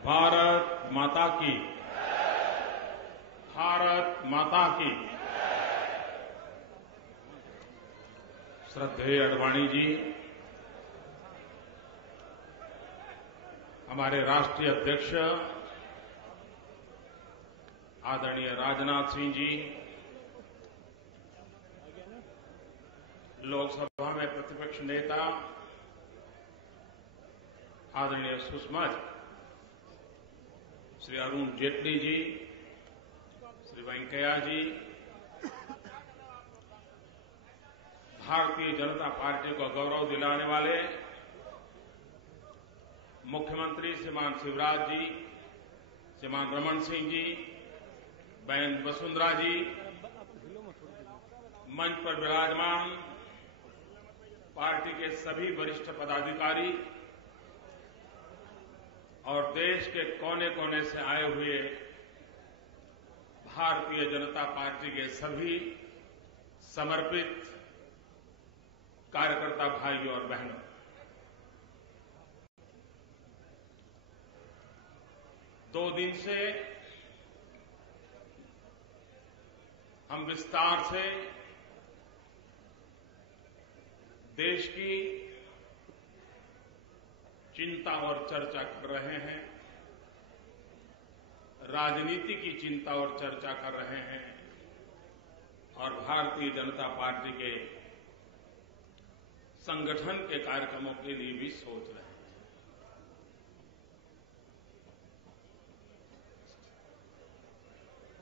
भारत माता की, भारत माता की। श्रद्धेय अडवाणी जी, हमारे राष्ट्रीय अध्यक्ष आदरणीय राजनाथ सिंह जी, लोकसभा में प्रतिपक्ष नेता आदरणीय सुषमा जी, श्री अरुण जेटली जी, श्री वेंकैया जी, भारतीय जनता पार्टी को गौरव दिलाने वाले मुख्यमंत्री श्रीमान शिवराज जी, श्रीमान रमन सिंह जी, बहन वसुंधरा जी, मंच पर विराजमान पार्टी के सभी वरिष्ठ पदाधिकारी और देश के कोने कोने से आए हुए भारतीय जनता पार्टी के सभी समर्पित कार्यकर्ता भाइयों और बहनों, दो दिन से हम विस्तार से देश की चिंता और चर्चा कर रहे हैं, राजनीति की चिंता और चर्चा कर रहे हैं और भारतीय जनता पार्टी के संगठन के कार्यक्रमों के लिए भी सोच रहे हैं।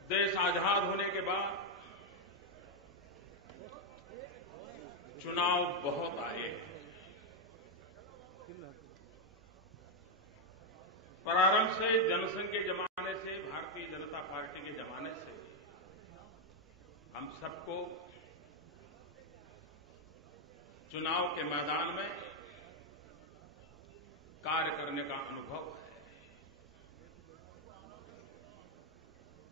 देश आजाद होने के बाद चुनाव बहुत आए। प्रारंभ से जनसंघ के जमाने से, भारतीय जनता पार्टी के जमाने से हम सबको चुनाव के मैदान में कार्य करने का अनुभव है,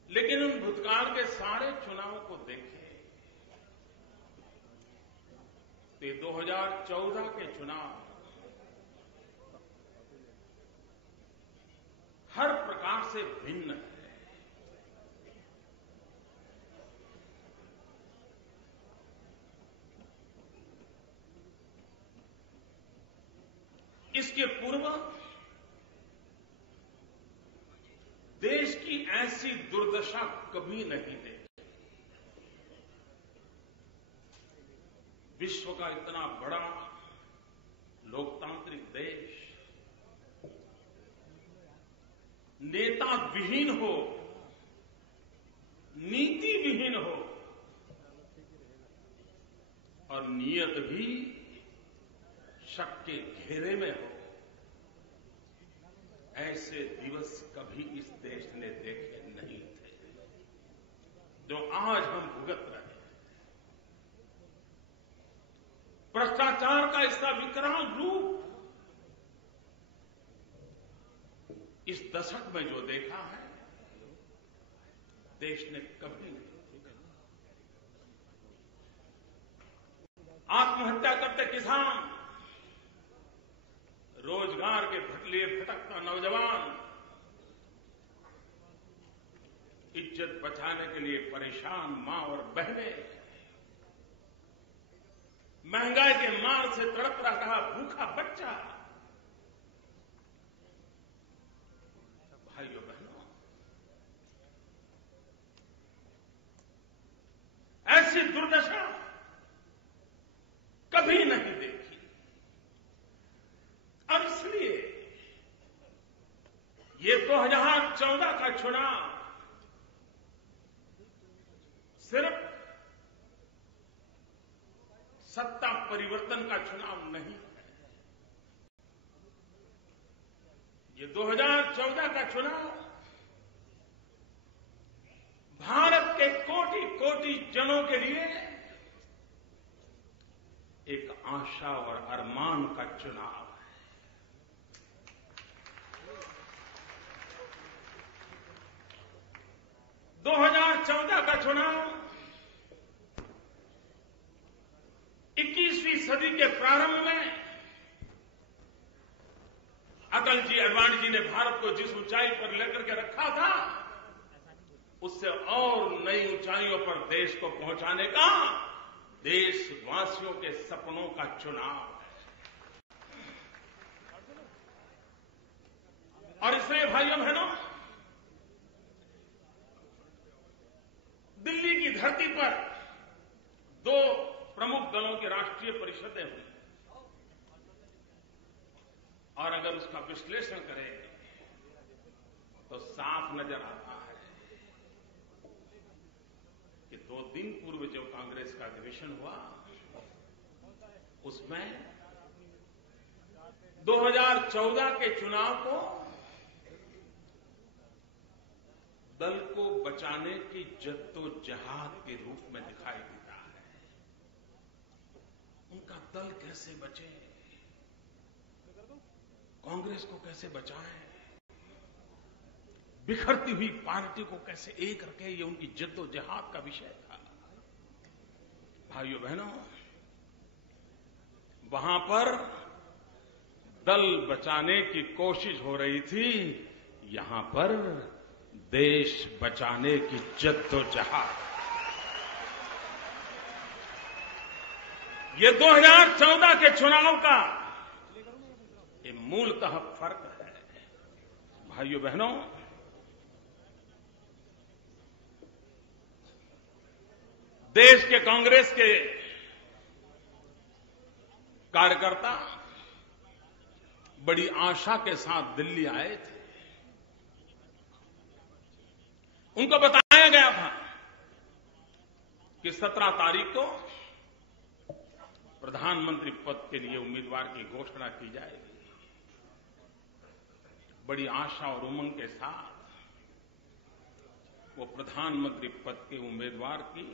लेकिन उन भूतकाल के सारे चुनावों को देखें तो 2014 के चुनाव हर प्रकार से भिन्न है। इसके पूर्व देश की ऐसी दुर्दशा कभी नहीं देखी। विश्व का इतना बड़ा लोकतांत्रिक देश नेता विहीन हो, नीति विहीन हो और नियत भी शक के घेरे में हो, ऐसे दिवस कभी इस देश ने देखे नहीं थे जो आज हम भुगत रहे हैं। भ्रष्टाचार का इसका विकराल रूप इस दशक में जो देखा है, देश ने कभी नहीं देखा। आत्महत्या करते किसान, रोजगार के लिए भटकता नौजवान, इज्जत बचाने के लिए परेशान मां और बहनें, महंगाई के मार से तड़प रहा भूखा बच्चा, भाइयों बहनों, ऐसी दुर्दशा कभी नहीं देखी। और इसलिए ये 2014 का चुनाव सिर्फ सत्ता परिवर्तन का चुनाव नहीं है। ये 2014 का चुनाव भारत के कोटि कोटि जनों के लिए एक आशा और अरमान का चुनाव है। दो 2014 का चुनाव 21वीं सदी के प्रारंभ में अटल जी, अडवाणी जी ने भारत को जिस ऊंचाई पर लेकर के रखा था, उससे और नई ऊंचाइयों पर देश को पहुंचाने का देशवासियों के सपनों का चुनाव है। और इसलिए भाइयों बहनों, दिल्ली की धरती पर 2 प्रमुख दलों की राष्ट्रीय परिषदें हुई, और अगर उसका विश्लेषण करें तो साफ नजर आता है कि 2 दिन पूर्व जो कांग्रेस का अधिवेशन हुआ, उसमें 2014 के चुनाव को दल को बचाने की जद्दोजहद के रूप में दिखाई देता है। उनका दल कैसे बचे, कांग्रेस को कैसे बचाएं, बिखरती हुई पार्टी को कैसे एक रखे, ये उनकी जद्दोजहद का विषय था। भाइयों बहनों, वहां पर दल बचाने की कोशिश हो रही थी, यहां पर देश बचाने की जद्दोजहद। ये 2014 के चुनाव का ये मूलतः फर्क है। भाइयों बहनों, देश के कांग्रेस के कार्यकर्ता बड़ी आशा के साथ दिल्ली आए थे। उनको बताया गया था कि 17 तारीख को प्रधानमंत्री पद के लिए उम्मीदवार की घोषणा की जाएगी। बड़ी आशा और उमंग के साथ वो प्रधानमंत्री पद के उम्मीदवार की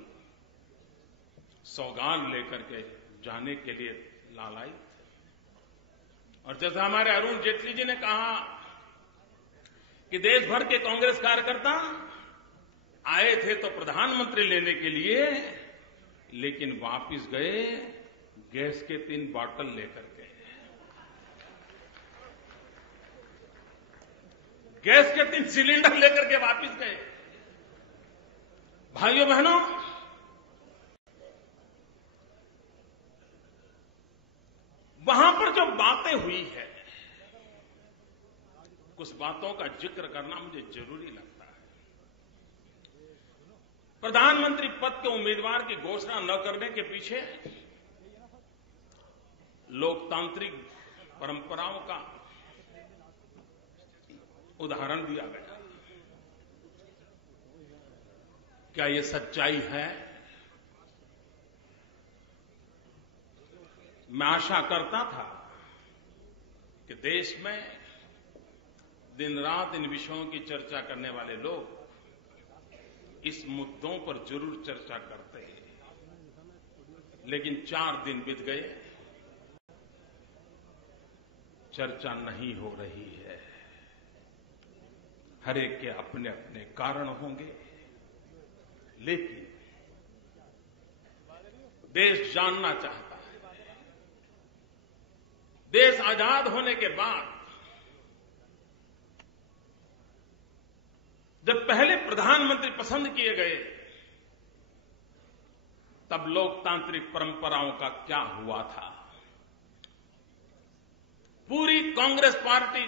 सौगात लेकर के जाने के लिए लालायित थे। और जैसा हमारे अरुण जेटली जी ने कहा कि देश भर के कांग्रेस कार्यकर्ता आए थे तो प्रधानमंत्री लेने के लिए, लेकिन वापस गए गैस के 3 बॉटल लेकर के। गैस के 3 सिलेंडर लेकर के वापस गए। भाइयों बहनों, वहां पर जो बातें हुई है, कुछ बातों का जिक्र करना मुझे जरूरी लगता है। प्रधानमंत्री पद के उम्मीदवार की घोषणा न करने के पीछे लोकतांत्रिक परंपराओं का उदाहरण दिया गया। क्या ये सच्चाई है? मैं आशा करता था कि देश में दिन रात इन विषयों की चर्चा करने वाले लोग इस मुद्दों पर जरूर चर्चा करते हैं, लेकिन 4 दिन बीत गए, चर्चा नहीं हो रही है। हर एक के अपने अपने कारण होंगे, लेकिन देश जानना चाहता है। देश आजाद होने के बाद जब पहले प्रधानमंत्री पसंद किए गए, तब लोकतांत्रिक परंपराओं का क्या हुआ था? पूरी कांग्रेस पार्टी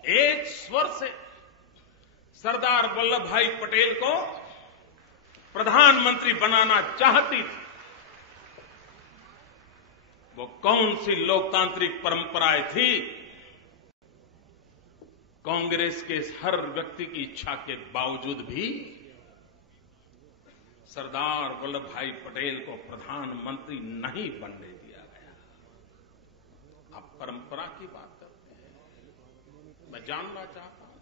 एक स्वर से सरदार वल्लभ भाई पटेल को प्रधानमंत्री बनाना चाहती थी। वो कौन सी लोकतांत्रिक परंपराएं थी? कांग्रेस के हर व्यक्ति की इच्छा के बावजूद भी सरदार वल्लभ भाई पटेल को प्रधानमंत्री नहीं बनने दिया गया। आप परंपरा की बात करते हैं। मैं जानना चाहता हूं,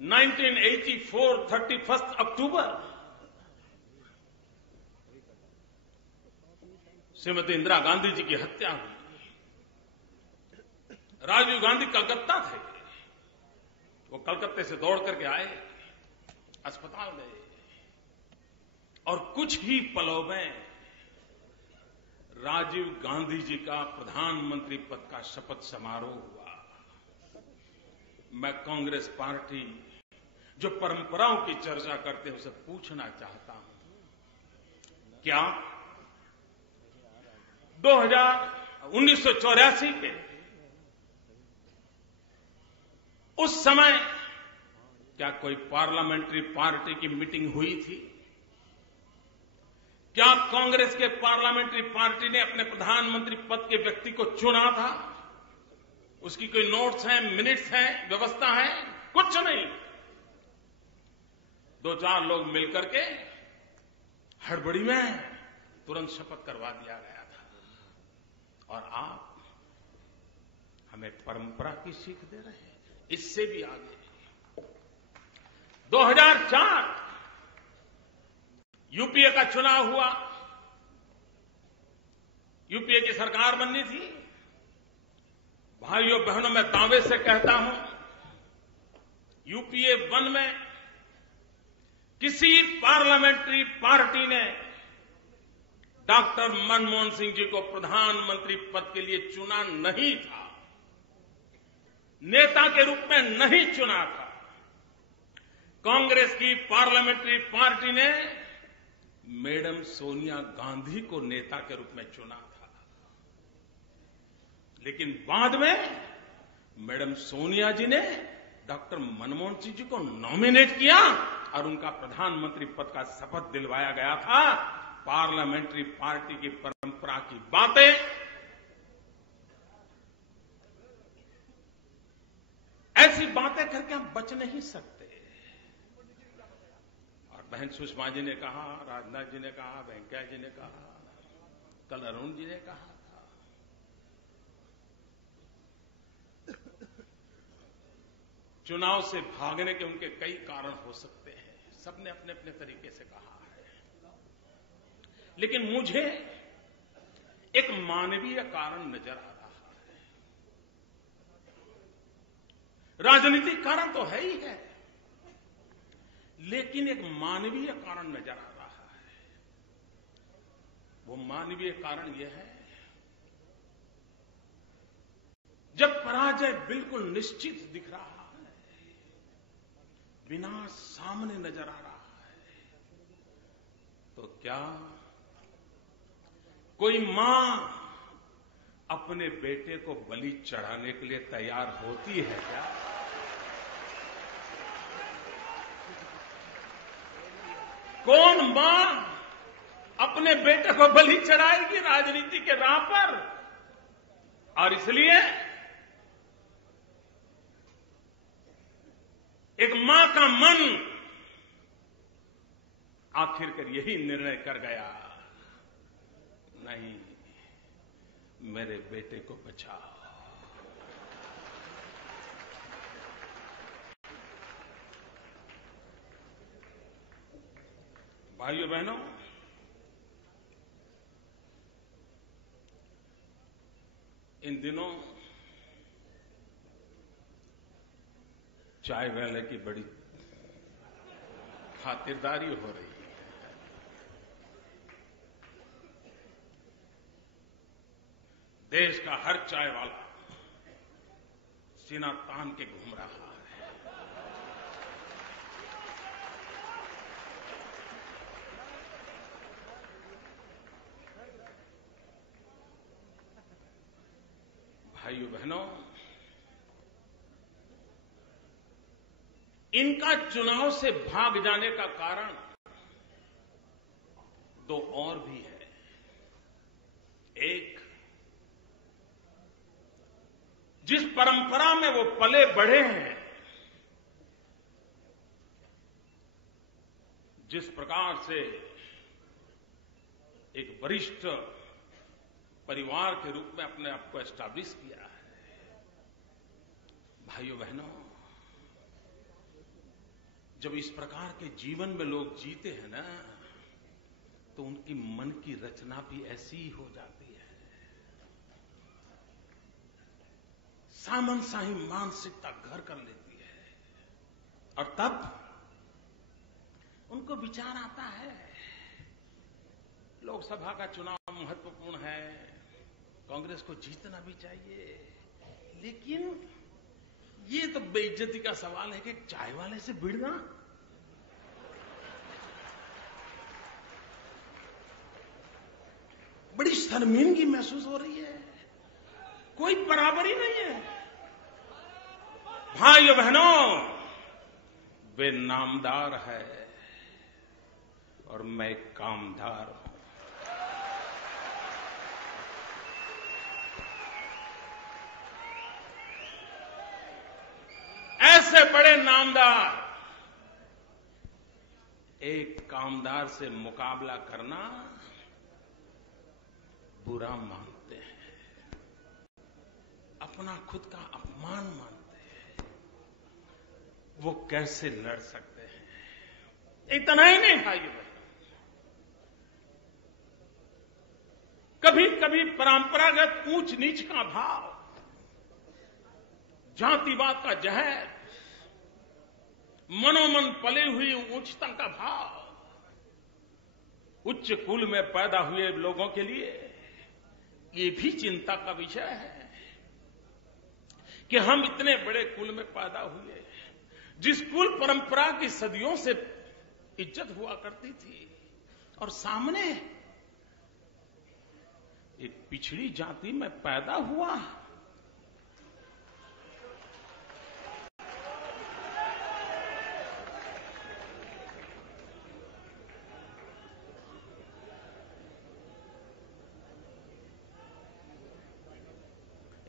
1984 31 अक्टूबर श्रीमती इंदिरा गांधी जी की हत्या हुई। राजीव गांधी कलकत्ता थे। वो कलकत्ते से दौड़ करके आए, अस्पताल गए, और कुछ ही पलों में राजीव गांधी जी का प्रधानमंत्री पद का शपथ समारोह हुआ। मैं कांग्रेस पार्टी जो परंपराओं की चर्चा करते हैं उसे पूछना चाहता हूं, क्या 1984 के उस समय क्या कोई पार्लियामेंट्री पार्टी की मीटिंग हुई थी? क्या कांग्रेस के पार्लियामेंट्री पार्टी ने अपने प्रधानमंत्री पद के व्यक्ति को चुना था? उसकी कोई नोट्स हैं, मिनट्स हैं, व्यवस्था है? कुछ नहीं। 2-4 लोग मिलकर के हड़बड़ी में तुरंत शपथ करवा दिया गया था। और आप हमें परंपरा की सीख दे रहे हैं। इससे भी आगे 2004 यूपीए का चुनाव हुआ। यूपीए की सरकार बननी थी। भाइयों बहनों, मैं दावे से कहता हूं, यूपीए 1 में किसी पार्लियामेंट्री पार्टी ने डॉक्टर मनमोहन सिंह जी को प्रधानमंत्री पद के लिए चुना नहीं था, नेता के रूप में नहीं चुना था। कांग्रेस की पार्लियामेंट्री पार्टी ने मैडम सोनिया गांधी को नेता के रूप में चुना था। लेकिन बाद में मैडम सोनिया जी ने डॉक्टर मनमोहन सिंह जी को नॉमिनेट किया और उनका प्रधानमंत्री पद का शपथ दिलवाया गया था। पार्लियामेंट्री पार्टी की परंपरा की बातें ऐसी बातें करके हम बच नहीं सकते। और बहन सुषमा जी ने कहा, राजनाथ जी ने कहा, वेंकैया जी ने कहा, कल अरुण जी ने कहा था, चुनाव से भागने के उनके कई कारण हो सकते हैं। सबने अपने अपने तरीके से कहा है। लेकिन मुझे एक मानवीय कारण नजर आ रहा है। राजनीतिक कारण तो है ही है, लेकिन एक मानवीय कारण नजर आ रहा है। वो मानवीय कारण यह है, जब पराजय बिल्कुल निश्चित दिख रहा है, विनाश सामने नजर आ रहा है, तो क्या कोई मां अपने बेटे को बलि चढ़ाने के लिए तैयार होती है क्या? कौन मां अपने बेटे को बलि चढ़ाएगी राजनीति के राह पर? और इसलिए एक मां का मन आखिरकार यही निर्णय कर गया, नहीं, मेरे बेटे को बचाओ। भाइयों बहनों, इन दिनों चाय वाले की बड़ी खातिरदारी हो रही है। देश का हर चाय वाला सीना तान के घूम रहा है। भाइयों बहनों, इनका चुनाव से भाग जाने का कारण दो और भी है। एक, जिस परंपरा में वो पले बढ़े हैं, जिस प्रकार से एक वरिष्ठ परिवार के रूप में अपने आप को एस्टैब्लिश किया है, भाइयों बहनों, जब इस प्रकार के जीवन में लोग जीते हैं ना, तो उनकी मन की रचना भी ऐसी ही हो जाती है। सामंतशाही मानसिकता घर कर लेती है, और तब उनको विचार आता है, लोकसभा का चुनाव महत्वपूर्ण है, कांग्रेस को जीतना भी चाहिए, लेकिन ये तो बेइज्जती का सवाल है कि चाय वाले से भिड़ना, बड़ी शर्मिंदगी महसूस हो रही है। कोई बराबरी नहीं है। भाइयों बहनों, वे नामदार है और मैं कामदार हूं। ऐसे बड़े नामदार एक कामदार से मुकाबला करना बुरा मानते हैं, अपना खुद का अपमान मानते हैं। वो कैसे लड़ सकते हैं? इतना ही नहीं भाइयों बहनों, कभी कभी परंपरागत ऊंच नीच का भाव, जातिवाद का जहर, मनोमन पले हुई उच्चता का भाव, उच्च कुल में पैदा हुए लोगों के लिए ये भी चिंता का विषय है कि हम इतने बड़े कुल में पैदा हुए, जिस कुल परंपरा की सदियों से इज्जत हुआ करती थी, और सामने एक पिछड़ी जाति में पैदा हुआ।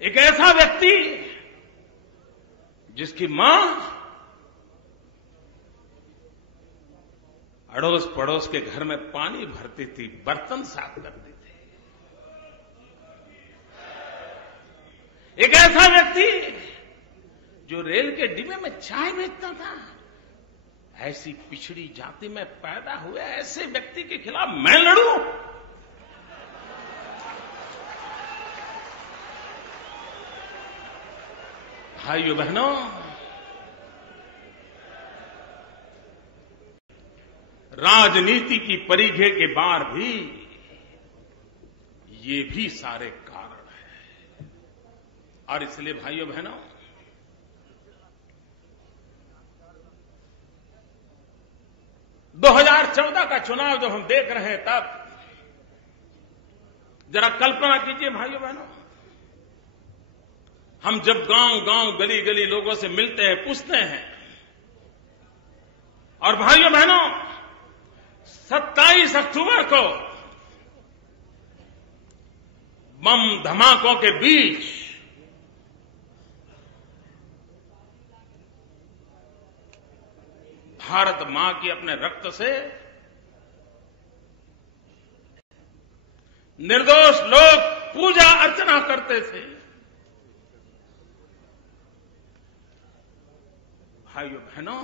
एक ऐसा व्यक्ति जिसकी मां अड़ोस पड़ोस के घर में पानी भरती थी, बर्तन साफ करती थी। एक ऐसा व्यक्ति जो रेल के डिब्बे में चाय बेचता था। ऐसी पिछड़ी जाति में पैदा हुए ऐसे व्यक्ति के खिलाफ मैं लड़ूं? भाइयों बहनों, राजनीति की परिघे के बाहर भी ये भी सारे कारण हैं। और इसलिए भाइयों बहनों, का चुनाव जब हम देख रहे हैं, तब जरा कल्पना कीजिए भाइयों बहनों, हम जब गांव-गांव, गली-गली लोगों से मिलते हैं, पूछते हैं, और भाइयों बहनों 27 अक्टूबर को बम धमाकों के बीच भारत मां की अपने रक्त से निर्दोष लोग पूजा अर्चना करते थे। भाइयों बहनों,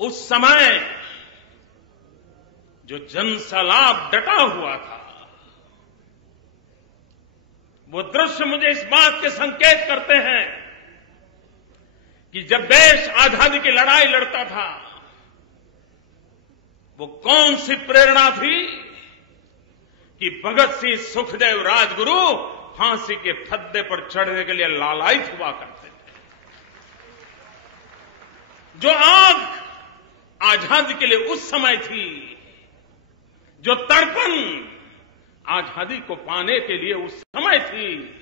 उस समय जो जनसैलाब डटा हुआ था, वो दृश्य मुझे इस बात के संकेत करते हैं कि जब देश आजादी की लड़ाई लड़ता था, वो कौन सी प्रेरणा थी कि भगत सिंह, सुखदेव, राजगुरु फांसी के फद्दे पर चढ़ने के लिए लालायित हुआ करते थे। जो आग आजादी के लिए उस समय थी, जो तड़पन आजादी को पाने के लिए उस समय थी,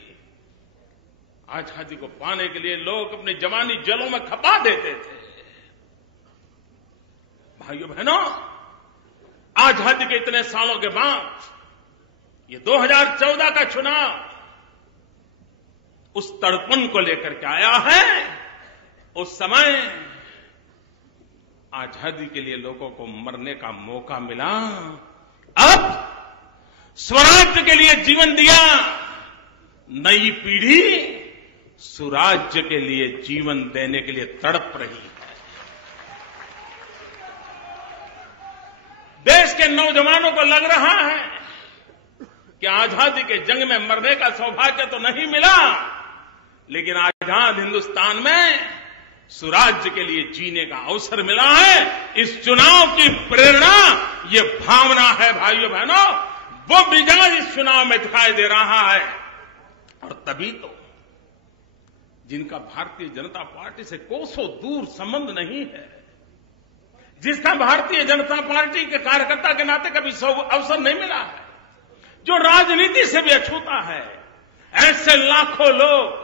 आजादी को पाने के लिए लोग अपनी जवानी जलों में खपा देते थे। भाइयों बहनों, आजादी के इतने सालों के बाद ये 2014 का चुनाव उस तड़पन को लेकर के आया है। उस समय आजादी के लिए लोगों को मरने का मौका मिला, अब स्वराज्य के लिए जीवन दिया। नई पीढ़ी सुराज्य के लिए जीवन देने के लिए तड़प रही है। देश के नौजवानों को लग रहा है कि आजादी के जंग में मरने का सौभाग्य तो नहीं मिला, लेकिन आजाद हिंदुस्तान में सुराज्य के लिए जीने का अवसर मिला है। इस चुनाव की प्रेरणा, ये भावना है भाइयों बहनों, वो मिजाज इस चुनाव में दिखाई दे रहा है। और तभी तो जिनका भारतीय जनता पार्टी से कोसों दूर संबंध नहीं है, जिसका भारतीय जनता पार्टी के कार्यकर्ता के नाते कभी अवसर नहीं मिला है, जो राजनीति से भी अछूता है, ऐसे लाखों लोग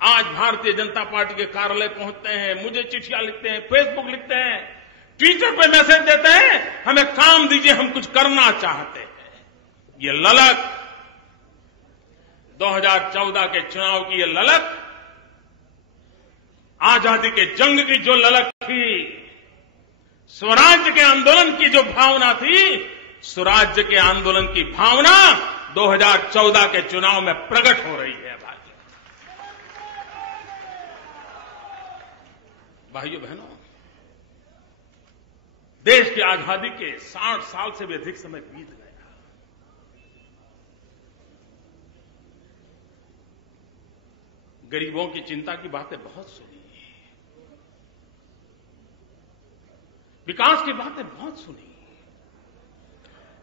आज भारतीय जनता पार्टी के कार्यालय पहुंचते हैं, मुझे चिट्ठियां लिखते हैं, फेसबुक लिखते हैं, ट्विटर पे मैसेज देते हैं, हमें काम दीजिए, हम कुछ करना चाहते हैं। ये ललक 2014 के चुनाव की, ये ललक आजादी के जंग की जो ललक थी, स्वराज्य के आंदोलन की जो भावना थी, स्वराज्य के आंदोलन की भावना 2014 के चुनाव में प्रकट हो रही है। भाइयों बहनों, देश की आजादी के 60 साल से भी अधिक समय बीत गया। गरीबों की चिंता की बातें बहुत सुनी, विकास की बातें बहुत सुनी।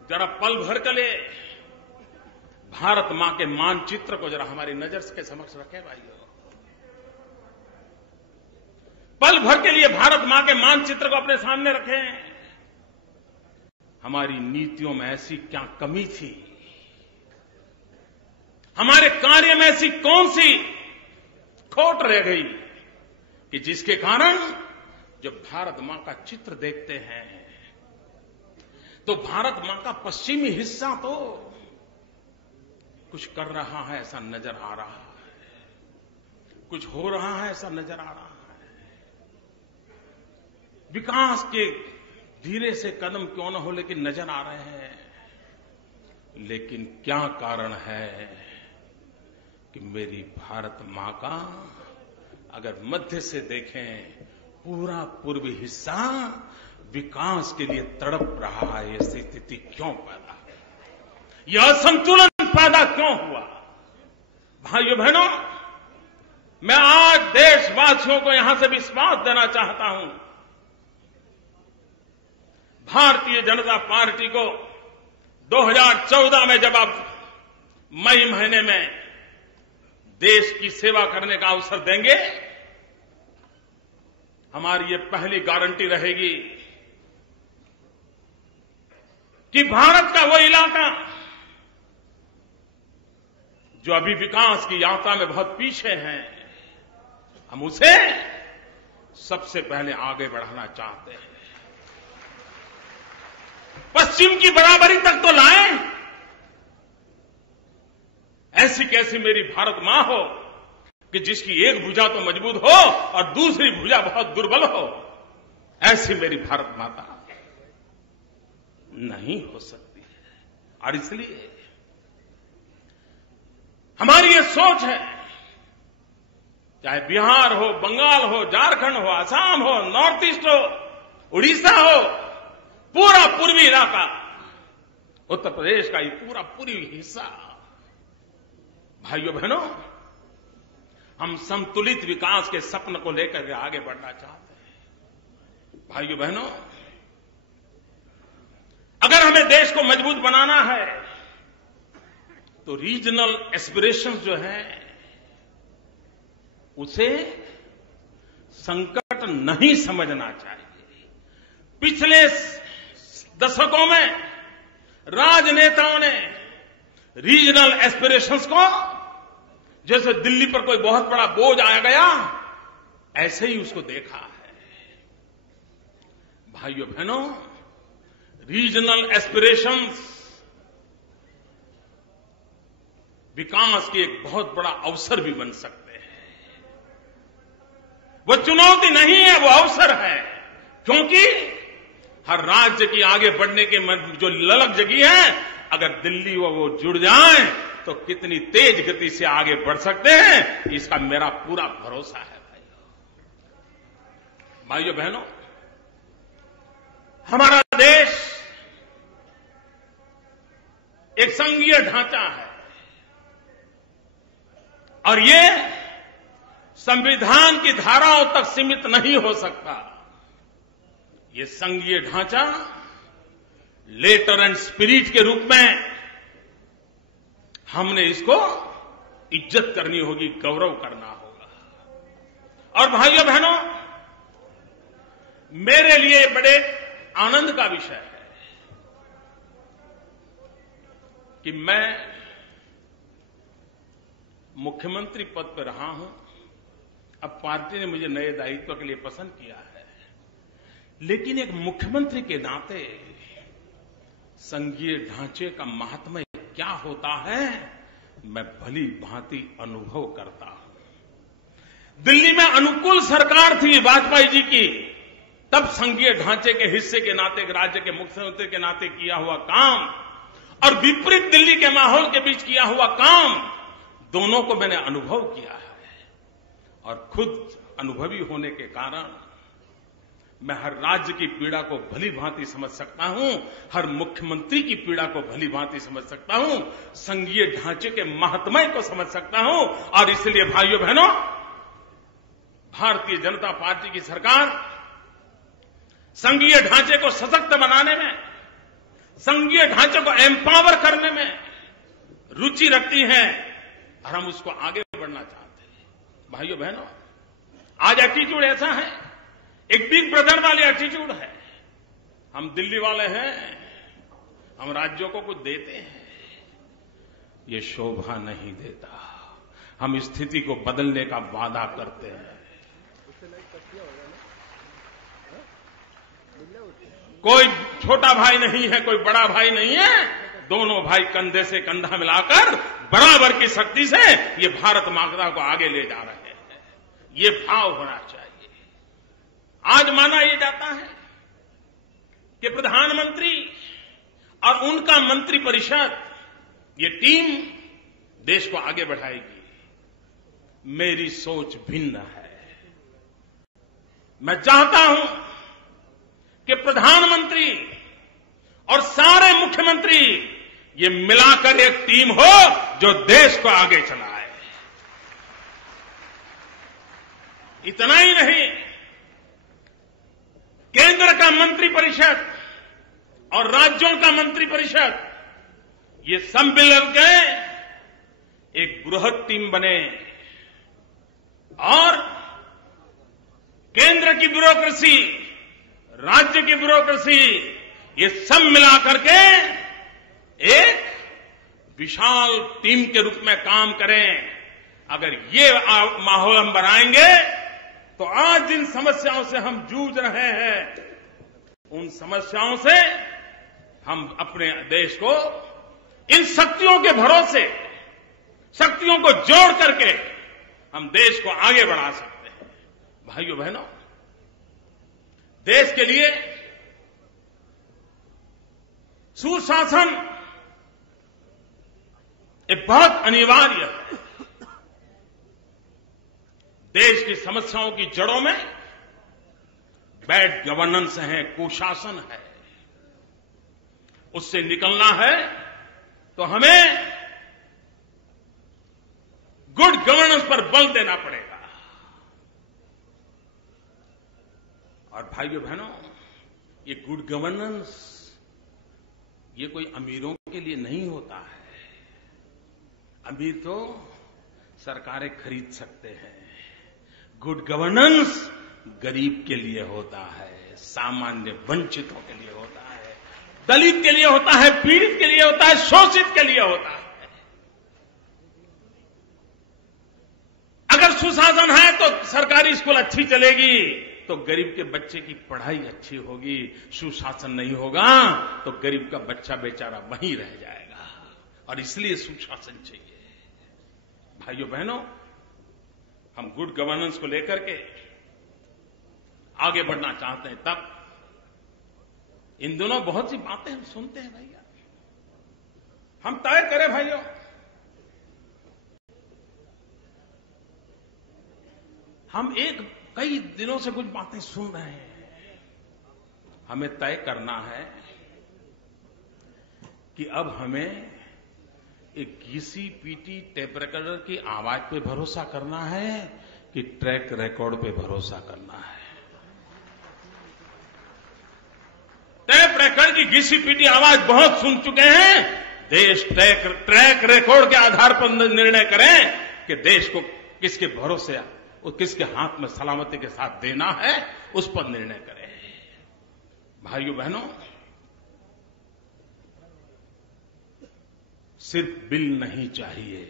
जरा पल भर के लिए भारत मां के मानचित्र को जरा हमारी नजर के समक्ष रखें भाइयों। पल भर के लिए भारत मां के मानचित्र को अपने सामने रखें। हमारी नीतियों में ऐसी क्या कमी थी, हमारे कार्य में ऐसी कौन सी खोट रह गई कि जिसके कारण जब भारत मां का चित्र देखते हैं तो भारत मां का पश्चिमी हिस्सा तो कुछ कर रहा है ऐसा नजर आ रहा है, कुछ हो रहा है ऐसा नजर आ रहा है। विकास के धीरे से कदम क्यों न हो लेकिन नजर आ रहे हैं। लेकिन क्या कारण है कि मेरी भारत मां का अगर मध्य से देखें पूरा पूर्वी हिस्सा विकास के लिए तड़प रहा है। ये स्थिति क्यों पैदा है, यह असंतुलन पैदा क्यों हुआ? भाइयों बहनों, मैं आज देशवासियों को यहां से विश्वास देना चाहता हूं। भारतीय जनता पार्टी को 2014 में जब आप मई महीने में देश की सेवा करने का अवसर देंगे, हमारी ये पहली गारंटी रहेगी कि भारत का वो इलाका जो अभी विकास की यात्रा में बहुत पीछे है, हम उसे सबसे पहले आगे बढ़ाना चाहते हैं। पश्चिम की बराबरी तक तो लाएं। ऐसी कैसी मेरी भारत मां हो कि जिसकी एक भुजा तो मजबूत हो और दूसरी भुजा बहुत दुर्बल हो, ऐसी मेरी भारत माता नहीं हो सकती है। और इसलिए हमारी ये सोच है, चाहे बिहार हो, बंगाल हो, झारखंड हो, असम हो, नॉर्थ ईस्ट हो, उड़ीसा हो, पूरा पूर्वी इलाका, उत्तर प्रदेश का ये पूरा पूर्वी हिस्सा, भाइयों बहनों, हम संतुलित विकास के सपने को लेकर के आगे बढ़ना चाहते हैं। भाइयों बहनों, अगर हमें देश को मजबूत बनाना है तो रीजनल एस्पिरेशंस जो है उसे संकट नहीं समझना चाहिए। पिछले दशकों में राजनेताओं ने रीजनल एस्पिरेशंस को जैसे दिल्ली पर कोई बहुत बड़ा बोझ आ गया ऐसे ही उसको देखा है। भाइयों बहनों, रीजनल एस्पिरेशंस विकास के एक बहुत बड़ा अवसर भी बन सकते हैं। वो चुनौती नहीं है, वो अवसर है, क्योंकि हर राज्य की आगे बढ़ने के जो ललक जगी है, अगर दिल्ली वो जुड़ जाए तो कितनी तेज गति से आगे बढ़ सकते हैं, इसका मेरा पूरा भरोसा है। भाइयों बहनों, हमारा देश एक संघीय ढांचा है और ये संविधान की धाराओं तक सीमित नहीं हो सकता। ये संघीय ढांचा लेटर एंड स्पिरिट के रूप में हमने इसको इज्जत करनी होगी, गौरव करना होगा। और भाइयों बहनों, मेरे लिए बड़े आनंद का विषय है कि मैं मुख्यमंत्री पद पर रहा हूं। अब पार्टी ने मुझे नए दायित्व के लिए पसंद किया है, लेकिन एक मुख्यमंत्री के नाते संघीय ढांचे का महात्म्य क्या होता है मैं भली भांति अनुभव करता हूं। दिल्ली में अनुकूल सरकार थी वाजपेयी जी की, तब संघीय ढांचे के हिस्से के नाते, एक राज्य के मुख्यमंत्री के नाते किया हुआ काम और विपरीत दिल्ली के माहौल के बीच किया हुआ काम, दोनों को मैंने अनुभव किया है। और खुद अनुभवी होने के कारण मैं हर राज्य की पीड़ा को भली भांति समझ सकता हूं, हर मुख्यमंत्री की पीड़ा को भली भांति समझ सकता हूं, संघीय ढांचे के महात्म्य को समझ सकता हूं। और इसलिए भाइयों बहनों, भारतीय जनता पार्टी की सरकार संघीय ढांचे को सशक्त बनाने में, संघीय ढांचे को एम्पावर करने में रुचि रखती है और हम उसको आगे बढ़ना चाहते हैं। भाइयों बहनों, आज एटीट्यूड ऐसा है, एक बिग ब्रदर वाली एटीट्यूड है। हम दिल्ली वाले हैं, हम राज्यों को कुछ देते हैं, ये शोभा नहीं देता। हम स्थिति को बदलने का वादा करते हैं। कोई छोटा भाई नहीं है, कोई बड़ा भाई नहीं है, दोनों भाई कंधे से कंधा मिलाकर बराबर की शक्ति से ये भारत माता को आगे ले जा रहे हैं। ये भाव होना चाहिए। आज माना यह जाता है कि प्रधानमंत्री और उनका मंत्रिपरिषद, ये टीम देश को आगे बढ़ाएगी। मेरी सोच भिन्न है। मैं चाहता हूं कि प्रधानमंत्री और सारे मुख्यमंत्री ये मिलाकर एक टीम हो जो देश को आगे चलाए। इतना ही नहीं, केंद्र का मंत्रिपरिषद और राज्यों का मंत्रिपरिषद, ये सब मिलकर एक बृहद टीम बने और केंद्र की ब्यूरोक्रेसी, राज्य की ब्यूरोक्रेसी, ये सब मिलाकर के एक विशाल टीम के रूप में काम करें। अगर ये माहौल हम बनाएंगे तो आज जिन समस्याओं से हम जूझ रहे हैं, उन समस्याओं से हम अपने देश को इन शक्तियों के भरोसे, शक्तियों को जोड़ करके हम देश को आगे बढ़ा सकते हैं। भाइयों बहनों, देश के लिए सुशासन एक बहुत अनिवार्य है। देश की समस्याओं की जड़ों में बैड गवर्नेंस है, कुशासन है। उससे निकलना है तो हमें गुड गवर्नेंस पर बल देना पड़ेगा। और भाइयों बहनों, ये गुड गवर्नेंस ये कोई अमीरों के लिए नहीं होता है। अमीर तो सरकारें खरीद सकते हैं। गुड गवर्नेंस गरीब के लिए होता है, सामान्य वंचितों के लिए होता है, दलित के लिए होता है, पीड़ित के लिए होता है, शोषित के लिए होता है। अगर सुशासन है तो सरकारी स्कूल अच्छी चलेगी, तो गरीब के बच्चे की पढ़ाई अच्छी होगी। सुशासन नहीं होगा तो गरीब का बच्चा बेचारा वहीं रह जाएगा। और इसलिए सुशासन चाहिए। भाइयों बहनों, हम गुड गवर्नेंस को लेकर के आगे बढ़ना चाहते हैं, तब इन दोनों बहुत सी बातें हम सुनते हैं। भैया, हम तय करें भाइयों, हम कई दिनों से कुछ बातें सुन रहे हैं। हमें तय करना है कि अब हमें एक घिसी-पीटी टेप रिकॉर्डर की आवाज पे भरोसा करना है कि ट्रैक रिकॉर्ड पे भरोसा करना है। टेप रिकॉर्ड की घिसी-पीटी आवाज बहुत सुन चुके हैं, देश ट्रैक रिकॉर्ड के आधार पर निर्णय करें कि देश को किसके भरोसे और किसके हाथ में सलामती के साथ देना है, उस पर निर्णय करें। भाइयों बहनों, सिर्फ बिल नहीं चाहिए,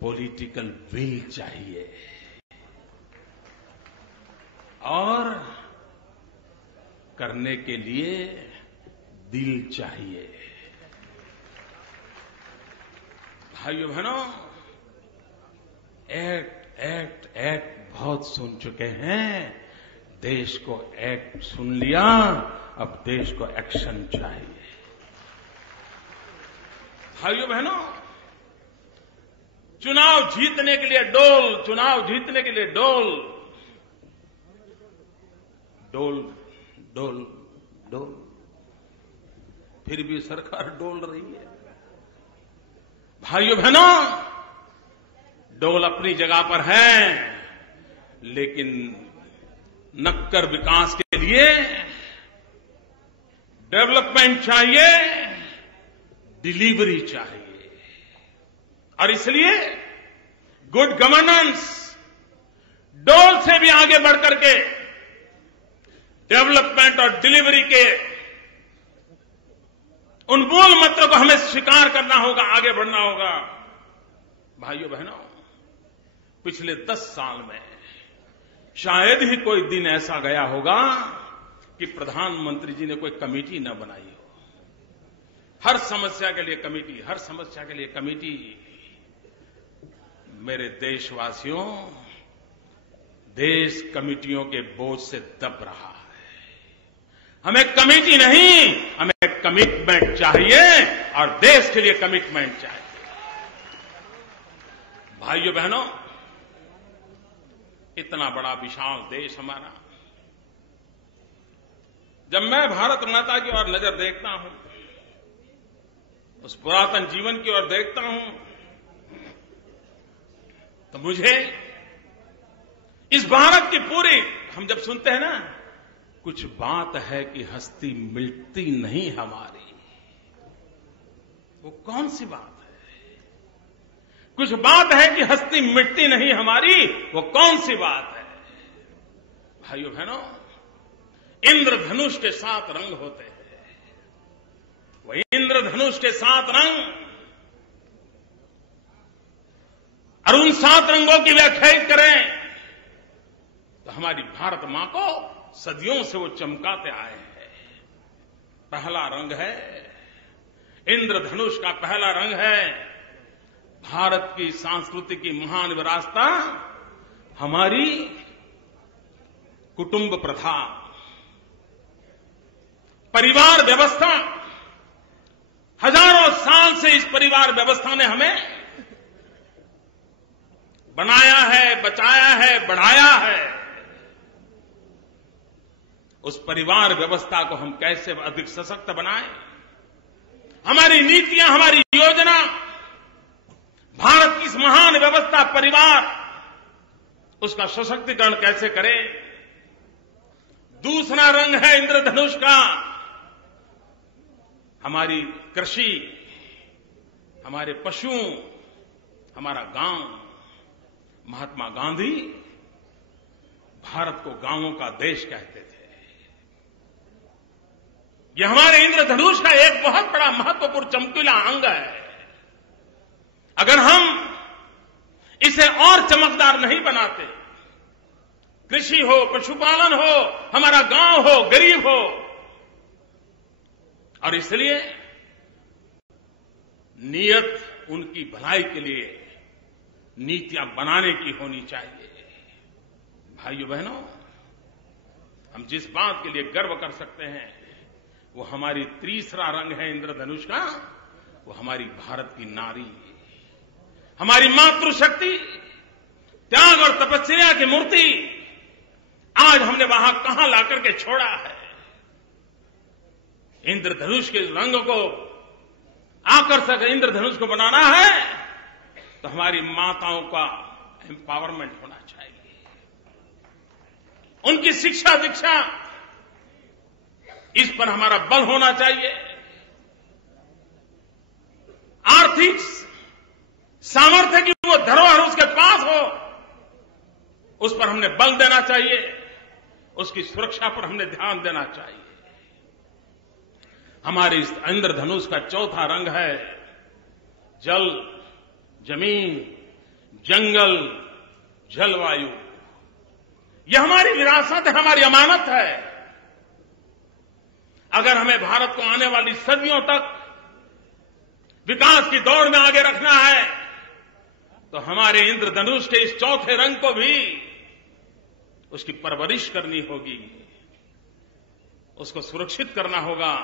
पॉलिटिकल विल चाहिए और करने के लिए दिल चाहिए। भाइयों बहनों, एक्ट बहुत सुन चुके हैं, देश को एक्ट सुन लिया, अब देश को एक्शन चाहिए। भाइयों बहनों, चुनाव जीतने के लिए डोल, चुनाव जीतने के लिए डोल डोल डोल डोल, फिर भी सरकार डोल रही है। भाइयों बहनों, डोल अपनी जगह पर है, लेकिन नक्कर विकास के लिए डेवलपमेंट चाहिए, डिलीवरी चाहिए। और इसलिए गुड गवर्नेंस, डोल से भी आगे बढ़कर के डेवलपमेंट और डिलीवरी के उन मूल मंत्रों को हमें स्वीकार करना होगा, आगे बढ़ना होगा। भाइयों बहनों, पिछले 10 साल में शायद ही कोई दिन ऐसा गया होगा कि प्रधानमंत्री जी ने कोई कमेटी न बनाई हो। हर समस्या के लिए कमेटी, हर समस्या के लिए कमेटी। मेरे देशवासियों, देश कमेटियों के बोझ से दब रहा है। हमें कमेटी नहीं, हमें कमिटमेंट चाहिए और देश के लिए कमिटमेंट चाहिए। भाइयों बहनों, इतना बड़ा विशाल देश हमारा, जब मैं भारत माता की ओर नजर देखता हूं, उस पुरातन जीवन की ओर देखता हूं, तो मुझे इस भारत की पूरी, हम जब सुनते हैं ना, कुछ बात है कि हस्ती मिटती नहीं हमारी, वो कौन सी बात है? कुछ बात है कि हस्ती मिटती नहीं हमारी, वो कौन सी बात है? भाइयों बहनों, इंद्रधनुष के 7 रंग होते हैं। वो इंद्रधनुष के 7 रंग, और उन 7 रंगों की व्याख्या करें तो हमारी भारत मां को सदियों से वो चमकाते आए हैं। पहला रंग है, इंद्रधनुष का पहला रंग है, भारत की संस्कृति की महान विरासता, हमारी कुटुंब प्रथा, परिवार व्यवस्था। हजारों साल से इस परिवार व्यवस्था ने हमें बनाया है, बचाया है, बढ़ाया है। उस परिवार व्यवस्था को हम कैसे अधिक सशक्त बनाएं? हमारी नीतियां, हमारी योजना, भारत की इस महान व्यवस्था परिवार, उसका सशक्तिकरण कैसे करें? दूसरा रंग है इंद्रधनुष का, हमारी कृषि, हमारे पशु, हमारा गांव। महात्मा गांधी भारत को गांवों का देश कहते थे। यह हमारे इंद्रधनुष का एक बहुत बड़ा महत्वपूर्ण चमकीला अंग है। अगर हम इसे और चमकदार नहीं बनाते, कृषि हो, पशुपालन हो, हमारा गांव हो, गरीब हो, और इसलिए नियत उनकी भलाई के लिए नीतियां बनाने की होनी चाहिए। भाइयों बहनों, हम जिस बात के लिए गर्व कर सकते हैं, वो हमारी तीसरा रंग है इंद्रधनुष का, वो हमारी भारत की नारी, हमारी मातृशक्ति, त्याग और तपस्या की मूर्ति। आज हमने वहां कहां लाकर के छोड़ा है? इंद्रधनुष के रंग को आकर्षक इंद्रधनुष को बनाना है तो हमारी माताओं का एम्पावरमेंट होना चाहिए, उनकी शिक्षा दीक्षा, इस पर हमारा बल होना चाहिए। आर्थिक सामर्थ्य की वो धरोहर उसके पास हो, उस पर हमने बल देना चाहिए, उसकी सुरक्षा पर हमने ध्यान देना चाहिए। हमारे इस इंद्रधनुष का चौथा रंग है जल, जमीन, जंगल, जलवायु। यह हमारी विरासत है, हमारी अमानत है। अगर हमें भारत को आने वाली सदियों तक विकास की दौड़ में आगे रखना है, तो हमारे इंद्रधनुष के इस चौथे रंग को भी उसकी परवरिश करनी होगी, उसको सुरक्षित करना होगा,